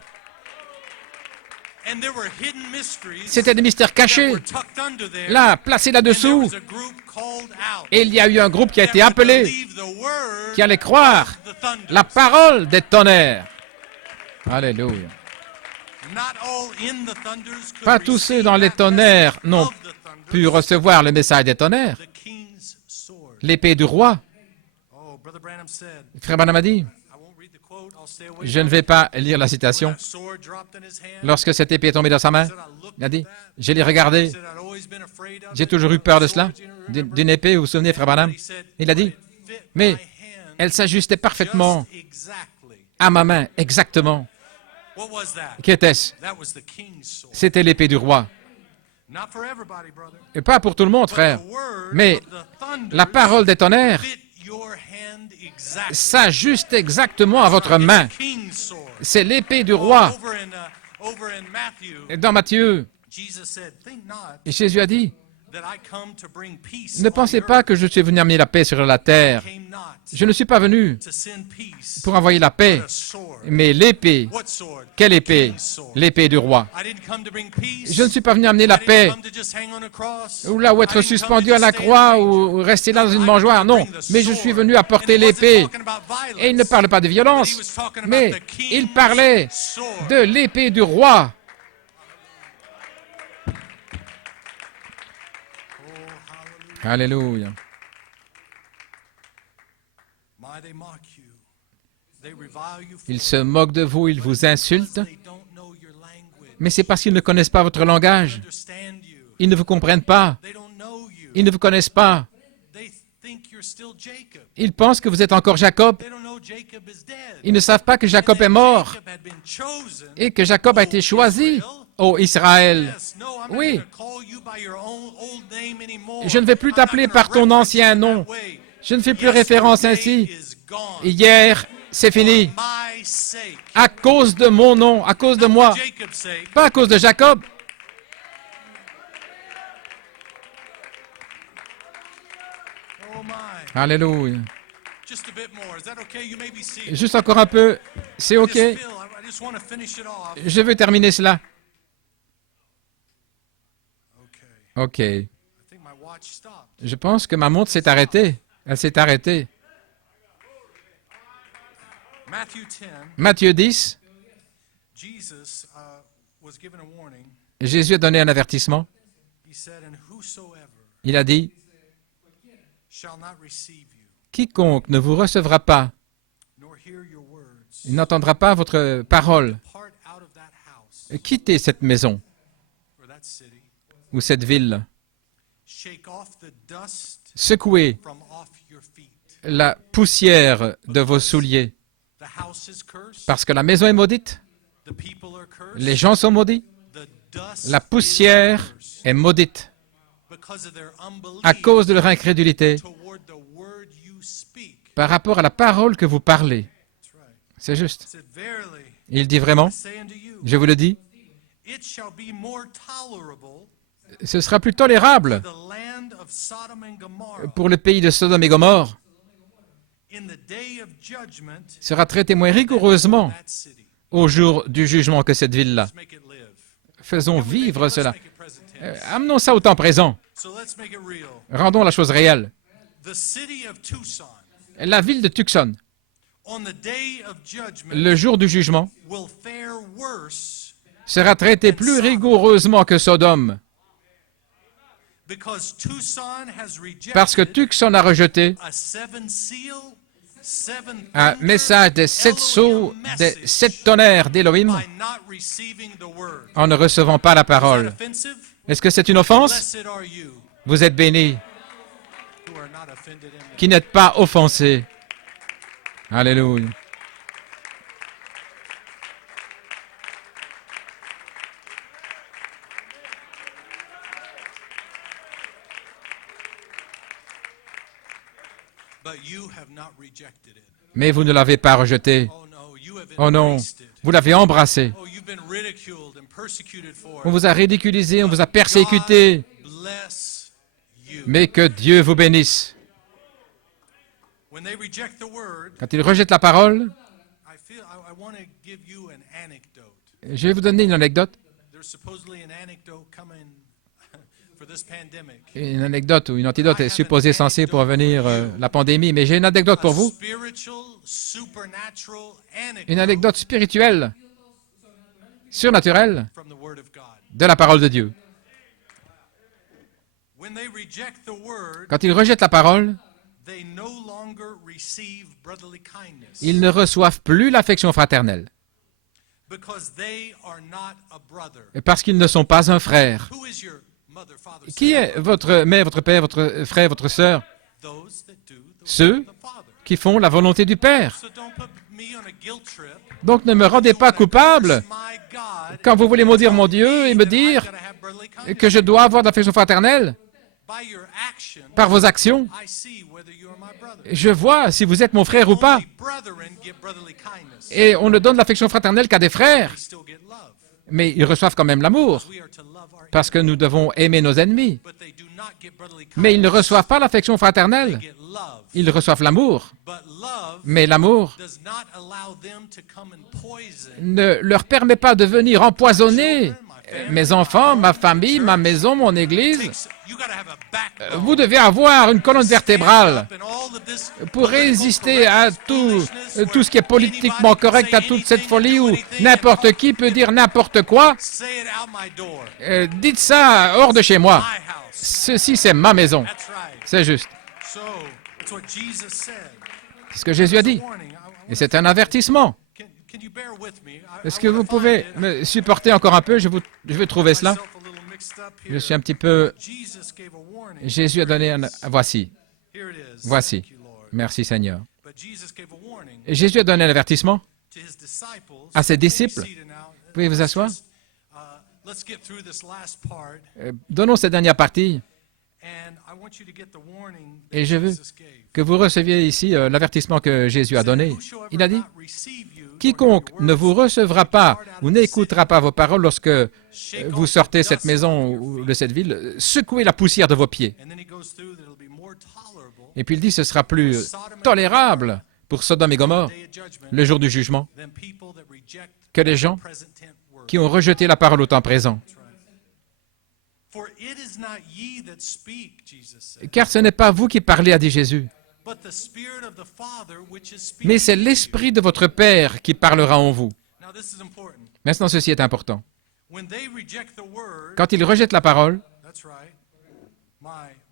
C'était des mystères cachés, là, placés là-dessous. Et il y a eu un groupe qui a été appelé, qui allait croire la parole des tonnerres. Alléluia. Pas tous ceux dans les tonnerres n'ont pu recevoir le message des tonnerres. L'épée du roi. Frère Branham a dit, Je ne vais pas lire la citation. Lorsque cette épée est tombée dans sa main, il a dit, je l'ai regardée, j'ai toujours eu peur de cela, d'une épée, vous vous souvenez, frère Branham? Il a dit, mais elle s'ajustait parfaitement à ma main, exactement. Qu'était-ce? C'était l'épée du roi. Et pas pour tout le monde, frère, mais la parole des tonnerres s'ajuste exactement à votre main. C'est l'épée du roi. Et dans Matthieu, Jésus a dit, ne pensez pas que je suis venu amener la paix sur la terre. Je ne suis pas venu pour envoyer la paix, mais l'épée. Quelle épée? L'épée du roi. Je ne suis pas venu amener la paix, ou là où être suspendu à la croix, ou rester là dans une mangeoire, non. Mais je suis venu apporter l'épée. Et il ne parle pas de violence, mais il parlait de l'épée du roi. Alléluia. Ils se moquent de vous, ils vous insultent, mais c'est parce qu'ils ne connaissent pas votre langage. Ils ne vous comprennent pas. Ils ne vous connaissent pas. Ils pensent que vous êtes encore Jacob. Ils ne savent pas que Jacob est mort et que Jacob a été choisi. Oh Israël, oui, je ne vais plus t'appeler par ton ancien nom. Je ne fais plus référence ainsi. Hier, c'est fini. À cause de mon nom, à cause de moi, pas à cause de Jacob. Alléluia. Juste encore un peu, c'est OK. Je veux terminer cela. OK. Je pense que ma montre s'est arrêtée. Elle s'est arrêtée. Matthieu 10, Jésus a donné un avertissement. Il a dit, quiconque ne vous recevra pas, il n'entendra pas votre parole, quittez cette maison ou cette ville. Secouez la poussière de vos souliers, parce que la maison est maudite, les gens sont maudits, la poussière est maudite à cause de leur incrédulité par rapport à la parole que vous parlez. C'est juste. Il dit vraiment, je vous le dis, ce sera plus tolérable pour le pays de Sodome et Gomorrhe, sera traité moins rigoureusement au jour du jugement que cette ville-là. Faisons vivre cela. Amenons ça au temps présent. Rendons la chose réelle. La ville de Tucson, le jour du jugement, sera traitée plus rigoureusement que Sodome, parce que Tucson a rejeté un message des 7 sceaux, des 7 tonnerres d'Élohim, en ne recevant pas la parole. Est-ce que c'est une offense? Vous êtes bénis, qui n'êtes pas offensés. Alléluia. Mais vous ne l'avez pas rejeté. Oh non, vous l'avez embrassé. On vous a ridiculisé, on vous a persécuté. Mais que Dieu vous bénisse. Quand ils rejettent la parole, je vais vous donner une anecdote. Une anecdote ou une antidote est supposée censée prévenir la pandémie, mais j'ai une anecdote pour vous. Une anecdote spirituelle, surnaturelle, de la parole de Dieu. Quand ils rejettent la parole, longer receive brotherly kindness Ils ne reçoivent plus l'affection fraternelle because they are not a brother. parce qu'ils ne sont pas un frère. Who is your mother, father, Qui son? est votre mère, votre père, votre frère, votre sœur? Those that do the Ceux will of the Father. qui font la volonté du Père. So don't put me on a guilt trip. Donc ne me rendez pas coupable My God, quand vous voulez maudire mon Dieu et me dire I've gotta have brotherly kindness. que je dois avoir de l'affection fraternelle By your action, par vos actions. I see whether you are my brother. Je vois si vous êtes mon frère ou pas. Only brethren give brotherly kindness. Et on ne donne l'affection fraternelle qu'à des frères. They still get love. Mais ils reçoivent quand même l'amour We are to love our parce que nous devons aimer nos ennemis. but they do not get brotherly kindness. Mais ils ne reçoivent pas l'affection fraternelle. They get love. Ils reçoivent l'amour. But love Mais l'amour does not allow them to come and poison ne leur permet pas de venir empoisonner mes enfants, ma famille, ma maison, mon église. You gotta have a backbone. Vous devez avoir une colonne vertébrale Up in all of this pour résister à tout ce qui est politiquement correct, à toute cette folie où n'importe qui peut dire n'importe quoi. say it out my door. Dites ça hors de chez moi. My house. Ceci, c'est ma maison. That's right. C'est juste. So it's what Jesus said. C'est ce que Jésus a dit. Warning. Et c'est un avertissement. Can you bear with me? Est-ce que vous pouvez me supporter encore un peu? Je vais trouver cela. myself a little mixed up Je here. suis un petit peu... Jesus gave a warning. Jésus a donné un... Voici. Here it is. Voici. Thank you, Lord. Merci Seigneur. But Jesus gave a warning Et Jésus a donné un avertissement to his disciples. à ses disciples. Be seated now. Pouvez vous asseoir? Let's get through this last part. Donnons cette dernière partie And I want you to get the warning that et je veux Jesus gave. que vous receviez ici l'avertissement que Jésus a donné. Whosoever Il a dit, not receive you, nor quiconque hear your ne vous words, recevra pas ou n'écoutera pas vos paroles lorsque shake vous off sortez the cette dust maison from your ou feet. de cette ville, secouez la poussière de vos pieds. And then he goes through that it'll be more tolerable Et puis il dit, ce sera plus tolérable pour Sodome et Gomorrhe, day of judgment le jour du jugement, than people that reject que les gens present tense word. qui ont rejeté la parole au temps présent. That's right. For it is not ye that speak, Jesus said, Car ce n'est pas vous qui parlez, a dit Jésus, but the Spirit of the Father which is speaking. mais c'est in you. l'Esprit de votre Père qui parlera en vous. Now this is important. Maintenant, ceci est important. When they reject the word, Quand ils rejettent la parole, that's right. My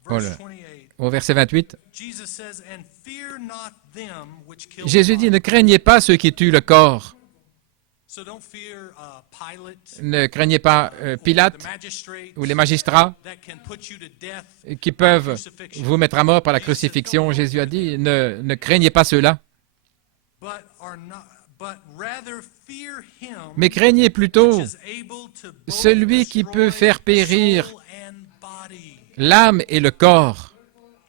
Oh verse là. 28. au verset 28, Jesus says, and fear not them which kill Jésus the dit, body. ne craignez pas ceux qui tuent le corps. So don't fear Pilate Ne craignez pas or Pilate the magistrate ou les magistrats that can put you to death. qui peuvent vous mettre à mort par la crucifixion. Jésus a dit, ne craignez pas ceux-là, But rather fear him mais craignez plutôt which is able to both celui qui peut destroy faire périr soul and body l'âme et le corps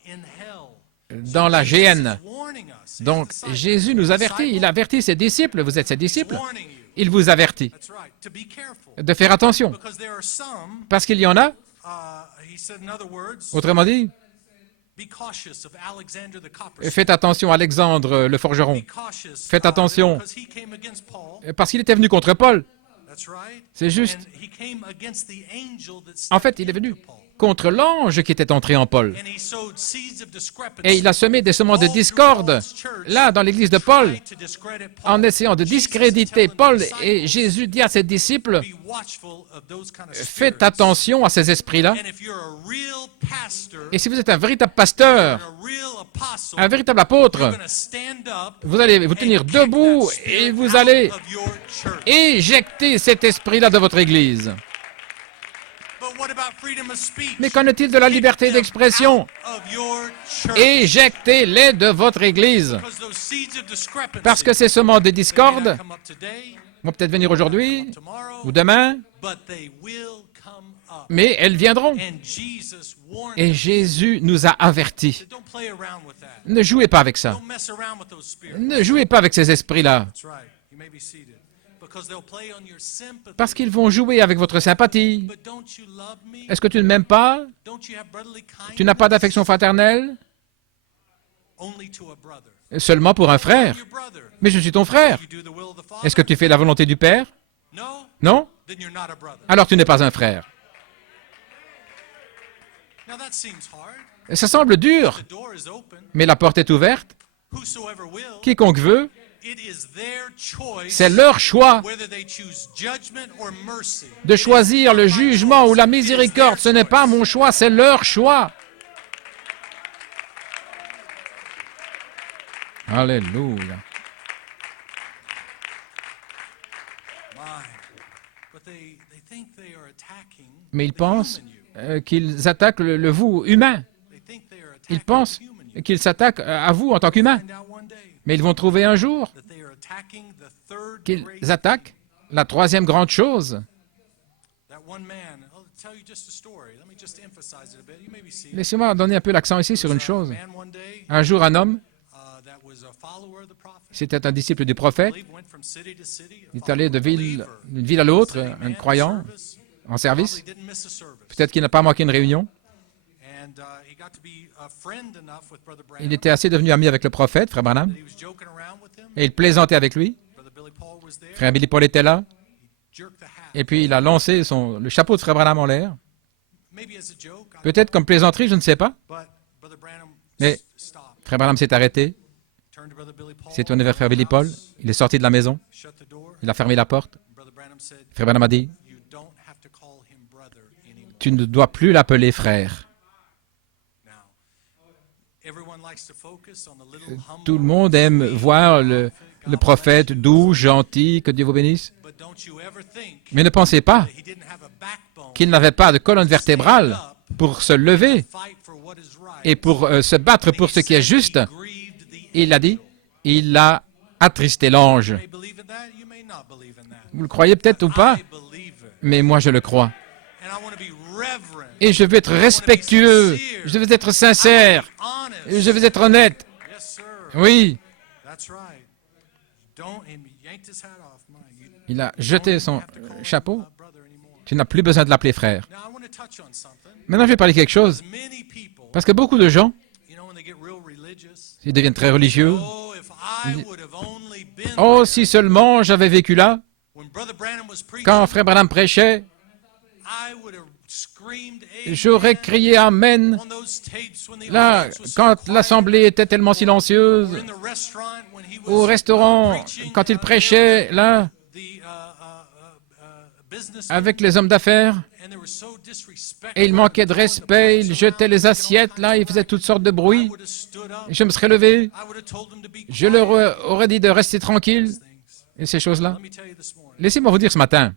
in hell. dans la géhenne. Jesus is warning us. His Donc disciples. Jésus nous avertit, il avertit ses disciples, vous êtes ses disciples, Warning you. il vous avertit That's right. To be careful. de faire attention, Because there are some, parce qu'il y en a, he said in other words, autrement dit, be cautious of Alexander the coppersmith. faites attention à Alexandre le forgeron, Be cautious, Faites attention. because he came against Paul. parce qu'il était venu contre Paul. That's right. C'est juste. And he came against the angel that En fait, stepped il est venu into Paul. contre l'ange qui était entré en Paul. And he sowed seeds of discrepancy. Et il a semé des semences de discorde, là, dans l'église de Paul, Tried to discredit Paul. en essayant de Jesus is discréditer telling the Paul. disciples, Et Jésus dit à ses disciples, be watchful of those kind of faites spirits. attention à ces esprits-là. And if you're a real pastor, Et si vous êtes un véritable pasteur, a real apostle, un véritable you're apôtre, going to stand up vous allez vous tenir and kick debout that spirit et vous out allez of your church. éjecter cet esprit-là de votre église. But what about freedom of speech? Mais qu'en est-il de la Kick liberté them d'expression? out of your church. Éjectez-les de votre église. Because those seeds of discrepancy, Parce que ces semences de they may discorde not come up today, vont peut-être venir aujourd'hui tomorrow, ou demain, but they will come up. mais elles viendront. And Jesus warned Et us. Jésus nous a avertis. Said, don't play around with that. Ne jouez pas avec ça. Don't mess around with those spirits. Ne jouez pas avec ces esprits-là. That's right. You may be seated. Because they'll play on your sympathy. Parce qu'ils vont jouer avec votre sympathie. But don't you love me? Est-ce que tu ne m'aimes pas? Don't you have brotherly kindness? Tu n'as pas d'affection fraternelle? Only to a brother. Seulement pour un frère. Your brother. Mais je suis ton frère. You do the will of the Father? Est-ce que tu fais la volonté du Père? No? Non? Then you're not a brother. Alors tu n'es pas un frère. Now that seems hard. Ça semble dur, The door is open. mais la porte est ouverte. Whosoever will. Quiconque veut, It is their choice c'est leur choix whether they choose judgment or mercy. de choisir le jugement ou la miséricorde. Ce n'est pas mon choix, c'est leur choix. Alléluia. Mais ils pensent qu'ils attaquent le vous humain. Ils pensent qu'ils s'attaquent à vous en tant qu'humain. Mais ils vont trouver un jour qu'ils attaquent la troisième grande chose. Laissez-moi donner un peu l'accent ici sur une chose. Un jour, un homme, c'était un disciple du prophète, il est allé d'une ville à l'autre, un croyant, en service. Peut-être qu'il n'a pas manqué une réunion. Il était assez devenu ami avec le prophète, frère Branham, et il plaisantait avec lui. Frère Billy Paul était là, et puis il a lancé le chapeau de frère Branham en l'air. Peut-être comme plaisanterie, je ne sais pas. Mais frère Branham s'est arrêté, il s'est tourné vers frère Billy Paul, il est sorti de la maison, il a fermé la porte. Frère Branham a dit, « Tu ne dois plus l'appeler frère. » Tout le monde aime voir le prophète doux, gentil, que Dieu vous bénisse. Mais ne pensez pas qu'il n'avait pas de colonne vertébrale pour se lever et pour se battre pour ce qui est juste. Il a dit, il a attristé l'ange. Vous le croyez peut-être ou pas, mais moi je le crois. Et je veux être respectueux, je veux être sincère, je veux être honnête. Oui. Il a jeté son chapeau. Tu n'as plus besoin de l'appeler frère. Maintenant, je vais parler de quelque chose. Parce que beaucoup de gens, ils deviennent très religieux. Oh, si seulement j'avais vécu là, quand frère Branham prêchait, j'aurais crié Amen. Là, quand l'assemblée était tellement silencieuse, au restaurant, quand il prêchait, là, avec les hommes d'affaires, et il manquait de respect, il jetait les assiettes, là, il faisait toutes sortes de bruit. Je me serais levé, je leur aurais dit de rester tranquille, et ces choses-là. Laissez-moi vous dire ce matin,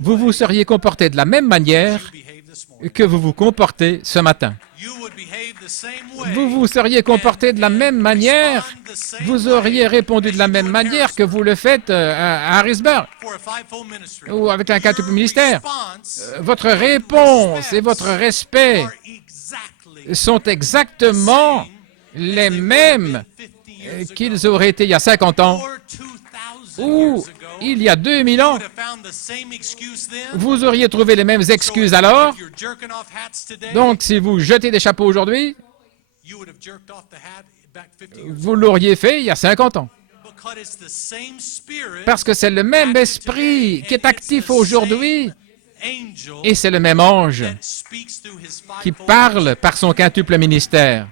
vous vous seriez comporté de la même manière que vous vous comportez ce matin. Vous vous seriez comporté de la même manière, vous auriez répondu de la même manière que vous le faites à Harrisburg ou avec un quintuple ministère. Votre réponse et votre respect sont exactement les mêmes qu'ils auraient été il y a 50 ans ou il y a 2000 ans. Vous auriez trouvé les mêmes excuses alors. Donc, si vous jetez des chapeaux aujourd'hui, vous l'auriez fait il y a 50 ans. Parce que c'est le même esprit qui est actif aujourd'hui et c'est le même ange qui parle par son quintuple ministère.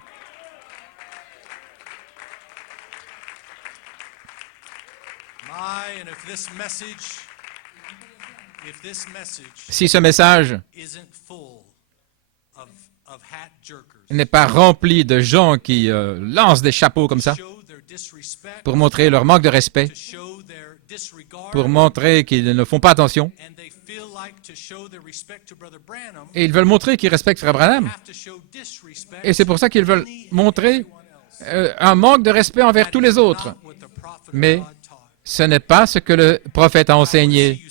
Si ce message n'est pas rempli de gens qui lancent des chapeaux comme ça, pour montrer leur manque de respect, pour montrer qu'ils ne font pas attention, et ils veulent montrer qu'ils respectent Frère Branham, et c'est pour ça qu'ils veulent montrer un manque de respect envers tous les autres. Mais ce n'est pas ce que le prophète a enseigné.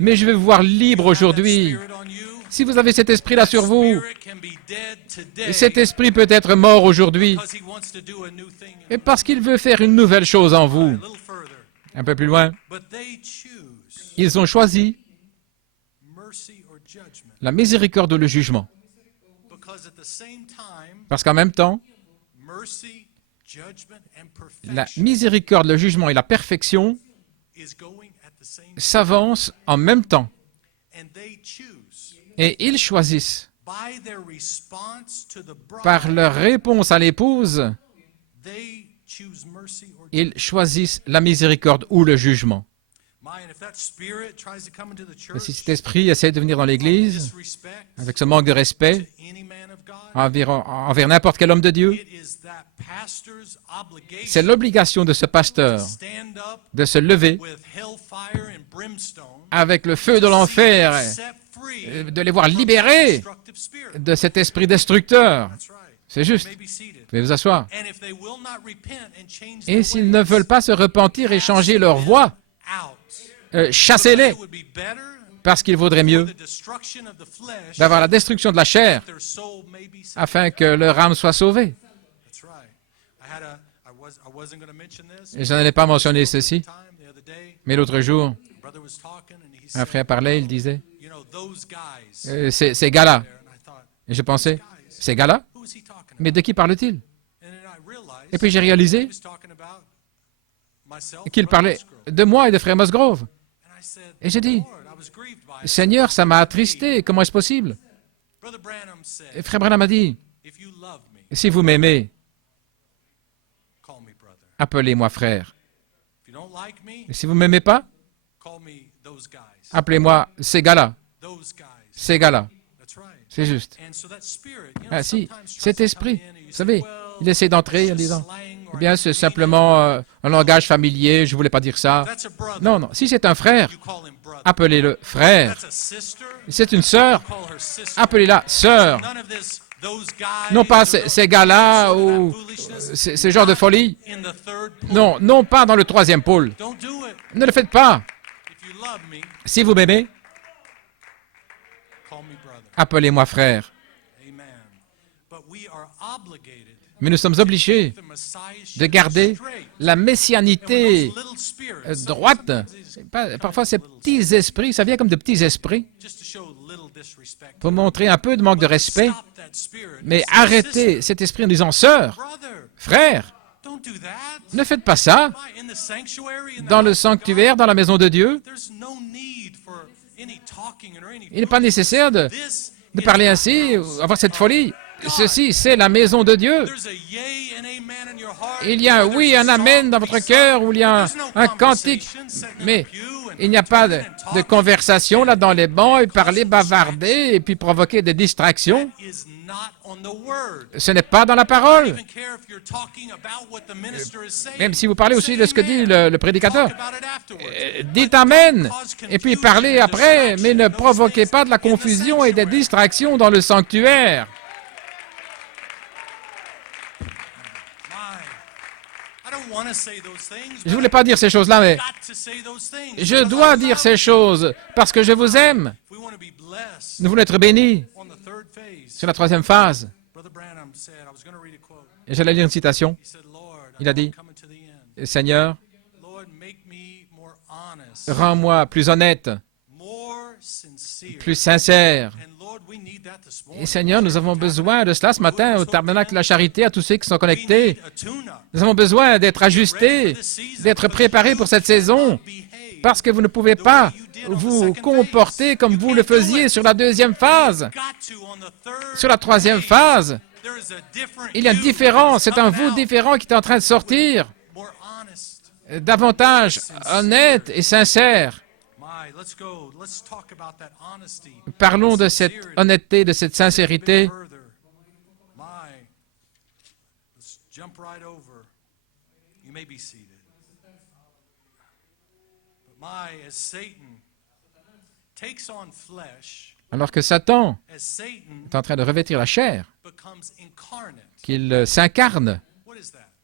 Mais je vais vous voir libre aujourd'hui. Si vous avez cet esprit-là sur vous, cet esprit peut être mort aujourd'hui. Et parce qu'il veut faire une nouvelle chose en vous. Un peu plus loin. Ils ont choisi la miséricorde ou le jugement. Parce qu'en même temps, la miséricorde, le jugement et la perfection s'avancent en même temps. Et ils choisissent, par leur réponse à l'épouse, ils choisissent la miséricorde ou le jugement. Et si cet esprit essaie de venir dans l'Église avec ce manque de respect envers n'importe quel homme de Dieu, c'est l'obligation de ce pasteur de se lever avec le feu de l'enfer, de les voir libérés de cet esprit destructeur. C'est juste. Vous pouvez vous asseoir. Et s'ils ne veulent pas se repentir et changer leur voie, chassez-les, parce qu'il vaudrait mieux d'avoir la destruction de la chair afin que leur âme soit sauvée. Et je n'allais pas mentionner ceci, mais l'autre jour, un frère parlait, il disait, ces gars-là. Et je pensais, ces gars-là? Mais de qui parle-t-il? Et puis j'ai réalisé qu'il parlait de moi et de frère Musgrove. Et j'ai dit, Seigneur, ça m'a attristé, comment est-ce possible? Et frère Branham m'a dit, si vous m'aimez, appelez-moi frère. Et si vous ne m'aimez pas, appelez-moi ces gars-là. Ces gars-là. C'est juste. Ah si, cet esprit, vous savez, il essaie d'entrer en disant, eh bien, c'est simplement un langage familier, je ne voulais pas dire ça. Non, non, si c'est un frère, appelez-le frère. C'est une sœur, appelez-la sœur. Non pas ces gars-là ou ces genres de folie. Non, non pas dans le troisième pôle. Ne le faites pas. Si vous m'aimez, appelez-moi frère. Mais nous sommes obligés de garder la messianité droite. Parfois, ces petits esprits, ça vient comme de petits esprits pour montrer un peu de manque de respect. Mais arrêtez cet esprit en disant « Sœur, frère, ne faites pas ça dans le sanctuaire, dans la maison de Dieu. Il n'est pas nécessaire de parler ainsi, avoir cette folie. Ceci, c'est la maison de Dieu. Il y a un oui, un amen dans votre cœur, ou il y a un cantique, mais il n'y a pas de conversation là dans les bancs, et parler, bavarder, et puis provoquer des distractions. Ce n'est pas dans la parole. Même si vous parlez aussi de ce que dit le prédicateur, dites amen, et puis parlez après, mais ne provoquez pas de la confusion et des distractions dans le sanctuaire. Je ne voulais pas dire ces choses-là, mais je dois dire ces choses parce que je vous aime. Nous voulons être bénis. Sur la troisième phase, et j'allais lire une citation. Il a dit, « Seigneur, rends-moi plus honnête, plus sincère. » Et Seigneur, nous avons besoin de cela ce matin au Tabernacle de la Charité, à tous ceux qui sont connectés. Nous avons besoin d'être ajustés, d'être préparés pour cette saison, parce que vous ne pouvez pas vous comporter comme vous le faisiez sur la deuxième phase. Sur la troisième phase, il y a une différence, c'est un vous différent qui est en train de sortir, davantage honnête et sincère. Parlons de cette honnêteté, de cette sincérité. Alors que Satan est en train de revêtir la chair, qu'il s'incarne,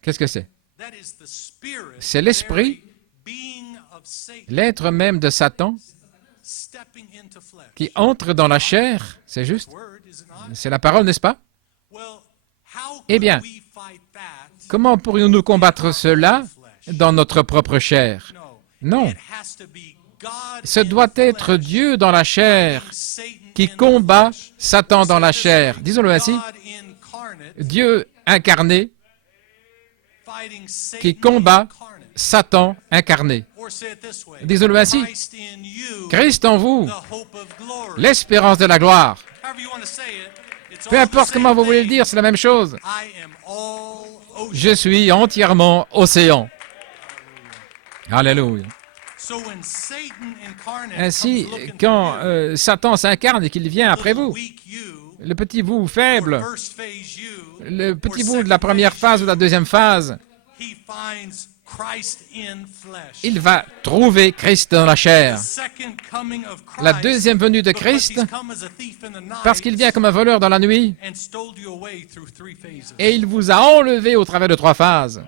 qu'est-ce que c'est? C'est l'esprit, l'être même de Satan, qui entre dans la chair, c'est juste? C'est la parole, n'est-ce pas? Eh bien, comment pourrions-nous combattre cela dans notre propre chair? Non. Ce doit être Dieu dans la chair qui combat Satan dans la chair. Disons-le ainsi. Dieu incarné qui combat Satan incarné. Disons-le ainsi. Christ en vous, l'espérance de la gloire. Peu importe comment vous voulez le dire, c'est la même chose. Je suis entièrement océan. Alléluia. Ainsi, quand Satan s'incarne et qu'il vient après vous, le petit vous faible, le petit vous de la première phase ou de la deuxième phase, il va trouver Christ dans la chair. La deuxième venue de Christ, parce qu'il vient comme un voleur dans la nuit, et il vous a enlevé au travers de 3 phases.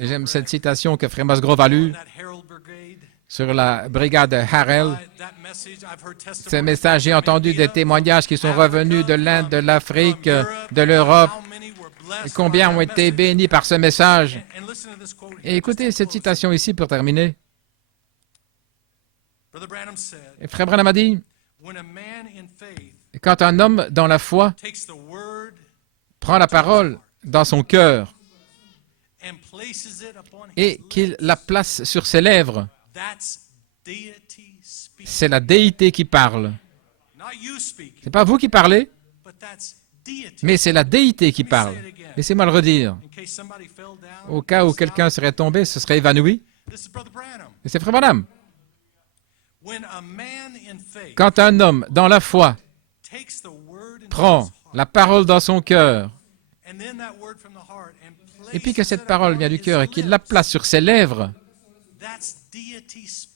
J'aime cette citation que Frère Musgrove a lue sur la brigade Harel. Ce message, j'ai entendu des témoignages qui sont revenus de l'Inde, de l'Afrique, de l'Europe. Combien ont été bénis par ce message. Et écoutez cette citation ici pour terminer. Et Frère Branham a dit, quand un homme dans la foi prend la parole dans son cœur et qu'il la place sur ses lèvres, c'est la déité qui parle. Ce n'est pas vous qui parlez, mais c'est la déité qui parle. Laissez-moi le redire. Au cas où quelqu'un serait tombé, se serait évanoui. Et c'est Frère Branham. Quand un homme dans la foi prend la parole dans son cœur, et puis que cette parole vient du cœur et qu'il la place sur ses lèvres,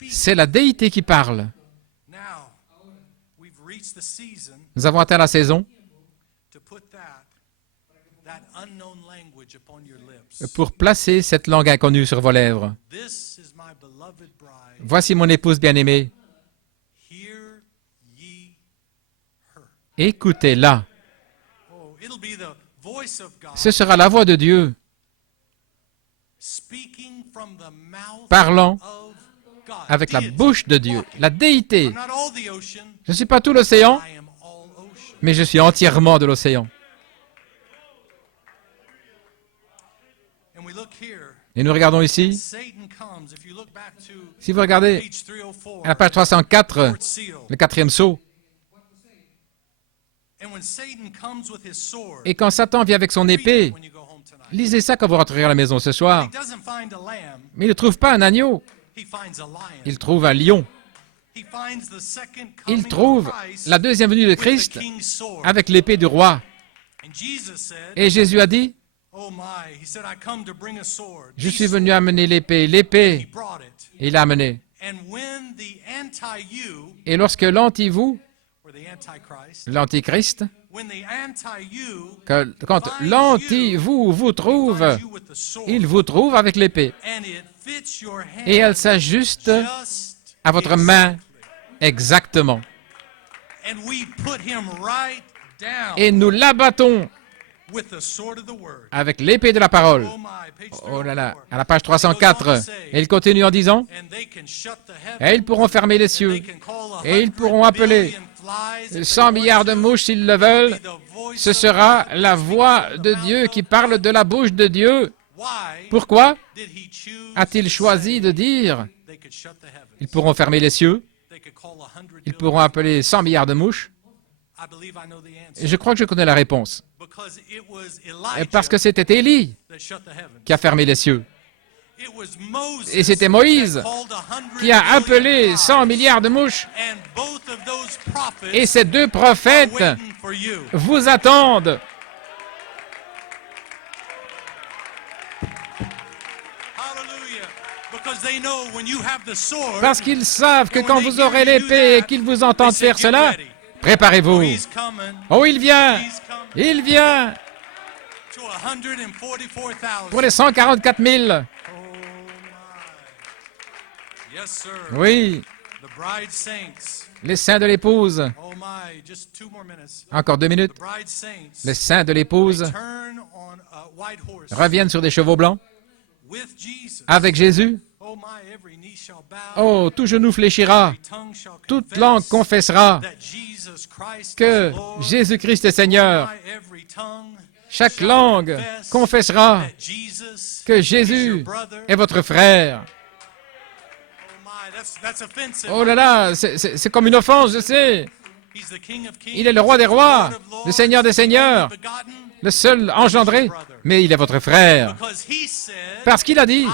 c'est la déité qui parle. Nous avons atteint la saison pour placer cette langue inconnue sur vos lèvres. Voici mon épouse bien-aimée. Écoutez-la. Ce sera la voix de Dieu parlant avec la bouche de Dieu, la déité. Je ne suis pas tout l'océan, mais je suis entièrement de l'océan. Et nous regardons ici, si vous regardez à la page 304, le 4e sceau, et quand Satan vient avec son épée, lisez ça quand vous rentrerez à la maison ce soir, mais il ne trouve pas un agneau, il trouve un lion. Il trouve la deuxième venue de Christ avec l'épée du roi. Et Jésus a dit, je suis venu amener l'épée. L'épée, il l'a amenée. Et lorsque l'anti-vous, l'antichrist, quand l'anti-vous vous trouve, il vous trouve avec l'épée. Et elle s'ajuste à votre main exactement. Et nous l'abattons avec l'épée de la parole. Oh là là, à la page 304. Et il continue en disant, et ils pourront fermer les cieux, et ils pourront appeler 100 milliards de mouches s'ils le veulent. Ce sera la voix de Dieu qui parle de la bouche de Dieu. Pourquoi a-t-il choisi de dire, ils pourront fermer les cieux, ils pourront appeler 100 milliards de mouches? Et je crois que je connais la réponse. Parce que c'était Élie qui a fermé les cieux. Et c'était Moïse qui a appelé 100 milliards de mouches. Et ces 2 prophètes vous attendent. Parce qu'ils savent que quand vous aurez l'épée et qu'ils vous entendent faire cela, préparez-vous. Oh, il vient. Il vient. Pour les 144 000. Oui. Les saints de l'épouse. Encore 2 minutes. Les saints de l'épouse reviennent sur des chevaux blancs avec Jésus. Oh, tout genou fléchira, toute langue confessera que Jésus-Christ est Seigneur. Chaque langue confessera que Jésus est votre frère. Oh là là, c'est comme une offense, je sais. Il est le roi des rois, le Seigneur des seigneurs, le seul engendré, mais il est votre frère. Parce qu'il a dit,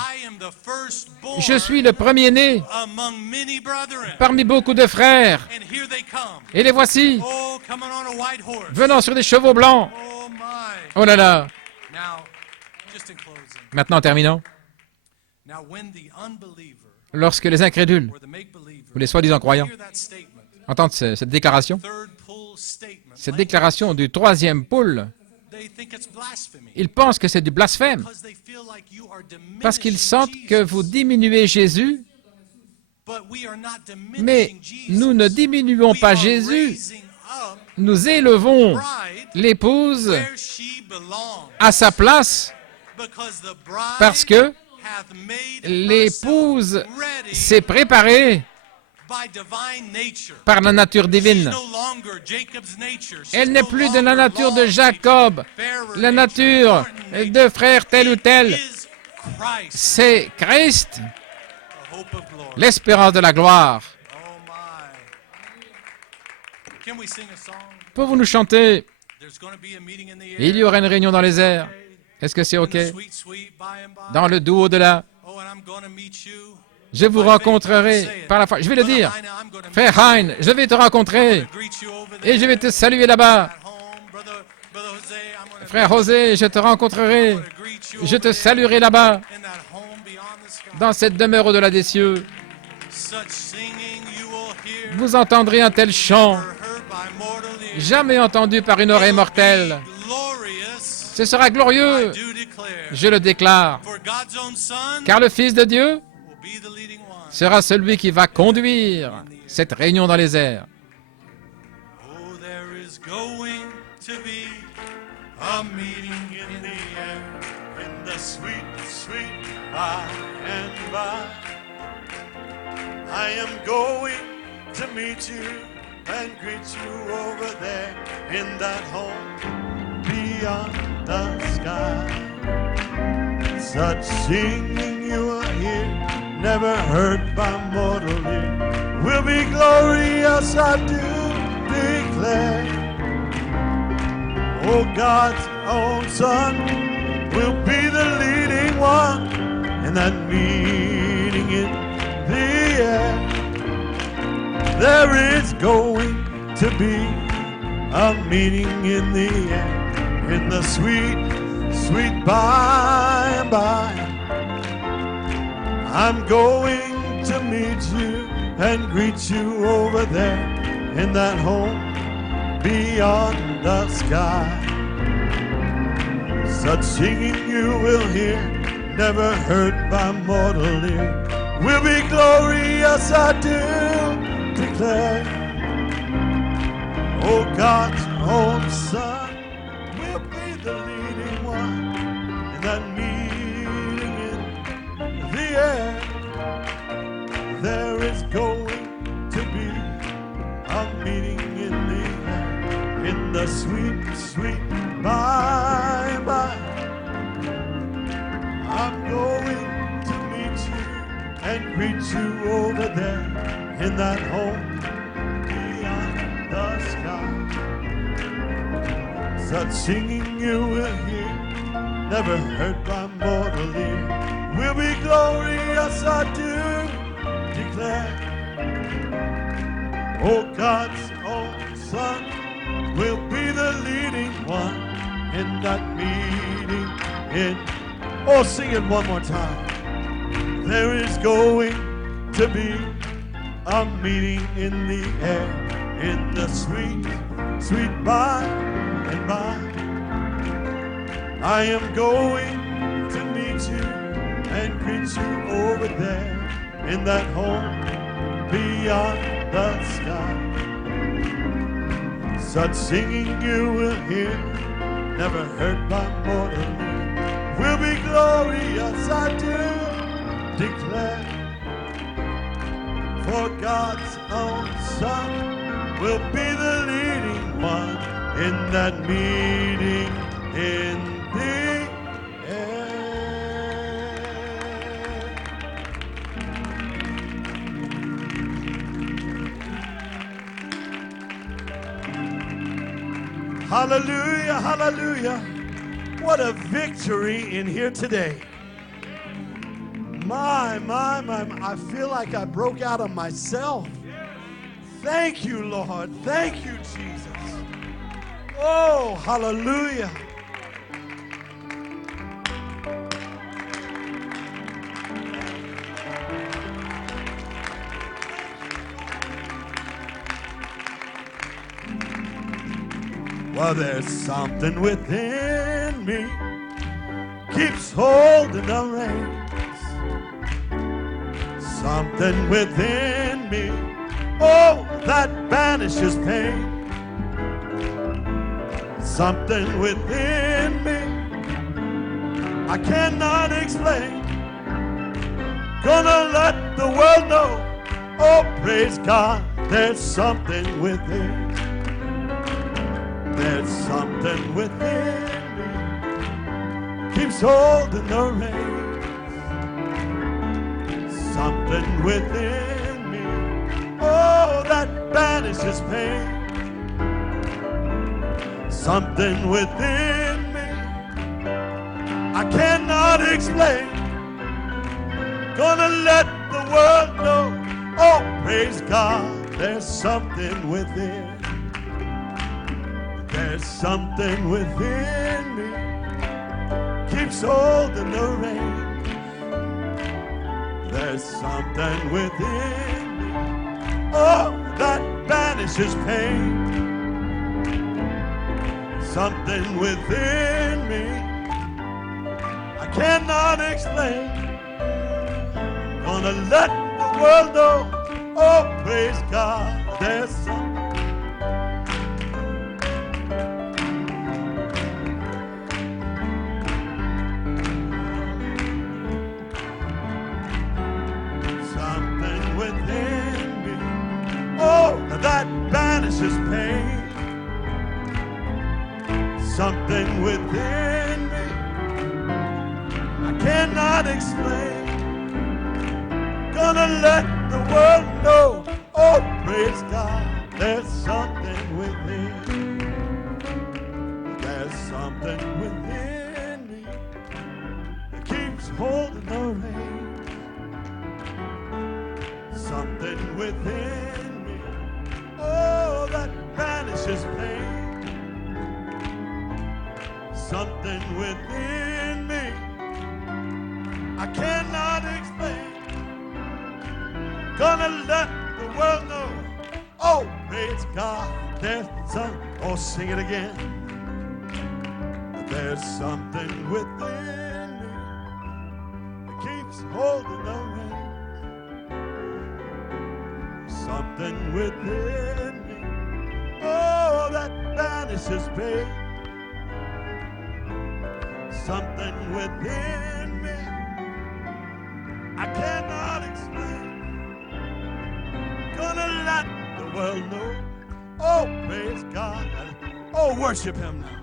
the firstborn Je suis le premier-né among many brethren. parmi beaucoup de frères. And here they come. Et les voici, Oh, coming on a white horse. venant sur des chevaux blancs. Oh my. Oh là là. Now, just in closing. Maintenant, terminons. Now, when the unbeliever Lorsque les incrédules or the make-believer ou les soi-disant croyants hear that statement, entendent cette déclaration, third pull statement, cette déclaration du troisième pôle, they think it's blasphemy ils pensent que c'est du blasphème because they feel like you are parce qu'ils diminishing sentent que Jesus. vous diminuez Jésus, But we are not mais diminishing Jesus. nous ne diminuons We pas are Jésus, raising up nous élevons bride l'épouse where she belongs. à sa place Because the bride parce que hath made l'épouse herself ready s'est préparée by divine nature. par la nature She's divine. no longer Jacob's nature. She's Elle n'est no plus de la longer nature de Law's Jacob, nature, Pharaoh's la nature, nature Martin's de frère tel ou nature. tel. It is Christ, C'est Christ, the hope of glory. l'espérance de la gloire. Oh my. Can we sing a song? Pouvons nous chanter? There's going to be a meeting in the air. Il y aura une réunion dans les airs. Est-ce que c'est In OK? the sweet, sweet by and by. Dans le doux au-delà, Oh, and I'm going to meet you. je vous rencontrerai par la foi. Je vais le dire. Frère Hein, je vais te rencontrer et je vais te saluer là-bas. Frère José, je te rencontrerai. Je te saluerai là-bas, dans cette demeure au-delà des cieux. Vous entendrez un tel chant, jamais entendu par une oreille mortelle. Ce sera glorieux, je le déclare, car le Fils de Dieu sera celui qui va conduire cette réunion dans les airs. Oh, there is going to be a meeting in the air, in the sweet, sweet by and by. I am going to meet you and greet you over there in that home beyond the sky. Such singing you will hear, never heard by mortal ear, will be glorious, I do declare. Oh, God's own Son will be the leading one in that meeting in the air. There is going to be a meeting in the air, in the sweet, sweet by and by. I'm going to meet you and greet you over there in that home beyond the sky. Such singing you will hear, never heard by mortal ear, will be glorious, I do declare. Oh, God's own Son will be the leading one in that meeting in the air. There is going to be a meeting in the air, in the sweet, sweet by and by. I'm going to meet you and greet you over there in that home beyond the sky. Such singing you will hear, never heard by mortal ear, will be glorious, I do declare. Oh, God's own Son will be the leading one in that meeting in. Oh, sing it one more time. There is going to be a meeting in the air, in the sweet, sweet by and by. I am going to meet you and greet you over there in that home beyond the sky. Such singing you will hear, never heard by mortal ear, will be glorious, I do declare. For God's own Son will be the leading one in that meeting in the air. Hallelujah, hallelujah. What a victory in here today. My, I feel like I broke out of myself. Thank you, Lord. Thank you, Jesus. Oh, hallelujah. Well, there's something within me keeps holding the reins. Something within me, oh, that banishes pain. Something within me I cannot explain. Gonna let the world know, oh, praise God, there's something within. There's something within me keeps holding the reins. Something within me, oh, that banishes pain. Something within me I cannot explain. Gonna let the world know, oh, praise God, there's something within. There's something within me keeps holding the reins. There's something within me, oh, that banishes pain. Something within me I cannot explain. Gonna let the world know, oh, praise God, there's something. That banishes pain. Something within me I cannot explain. Gonna let the world know, oh, praise God, there's something within. There's something within me that keeps holding the reins. Something within, oh, that banishes pain. Something within me I cannot explain. Gonna let the world know, oh, praise God, there's some, oh, sing it again. There's something within me that keeps holding the reins. Something within me, oh, that banishes pain. Something within me I cannot explain. Gonna let the world know, oh, praise God, oh, worship Him now.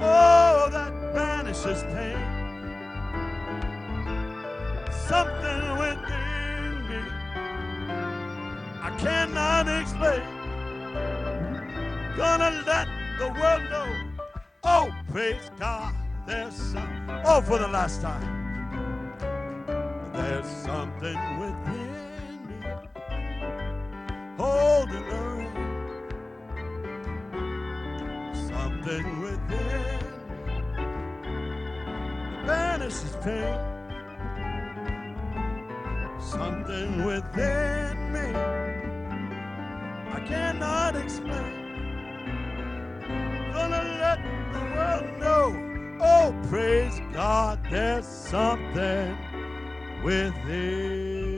Oh, that banishes pain. Something within me I cannot explain. Gonna let the world know, oh, praise God, there's some, oh, for the last time. There's something within me holding the reins. Something within me banishes pain. Something within me I cannot explain. Gonna let the world know, oh, praise God, there's something within.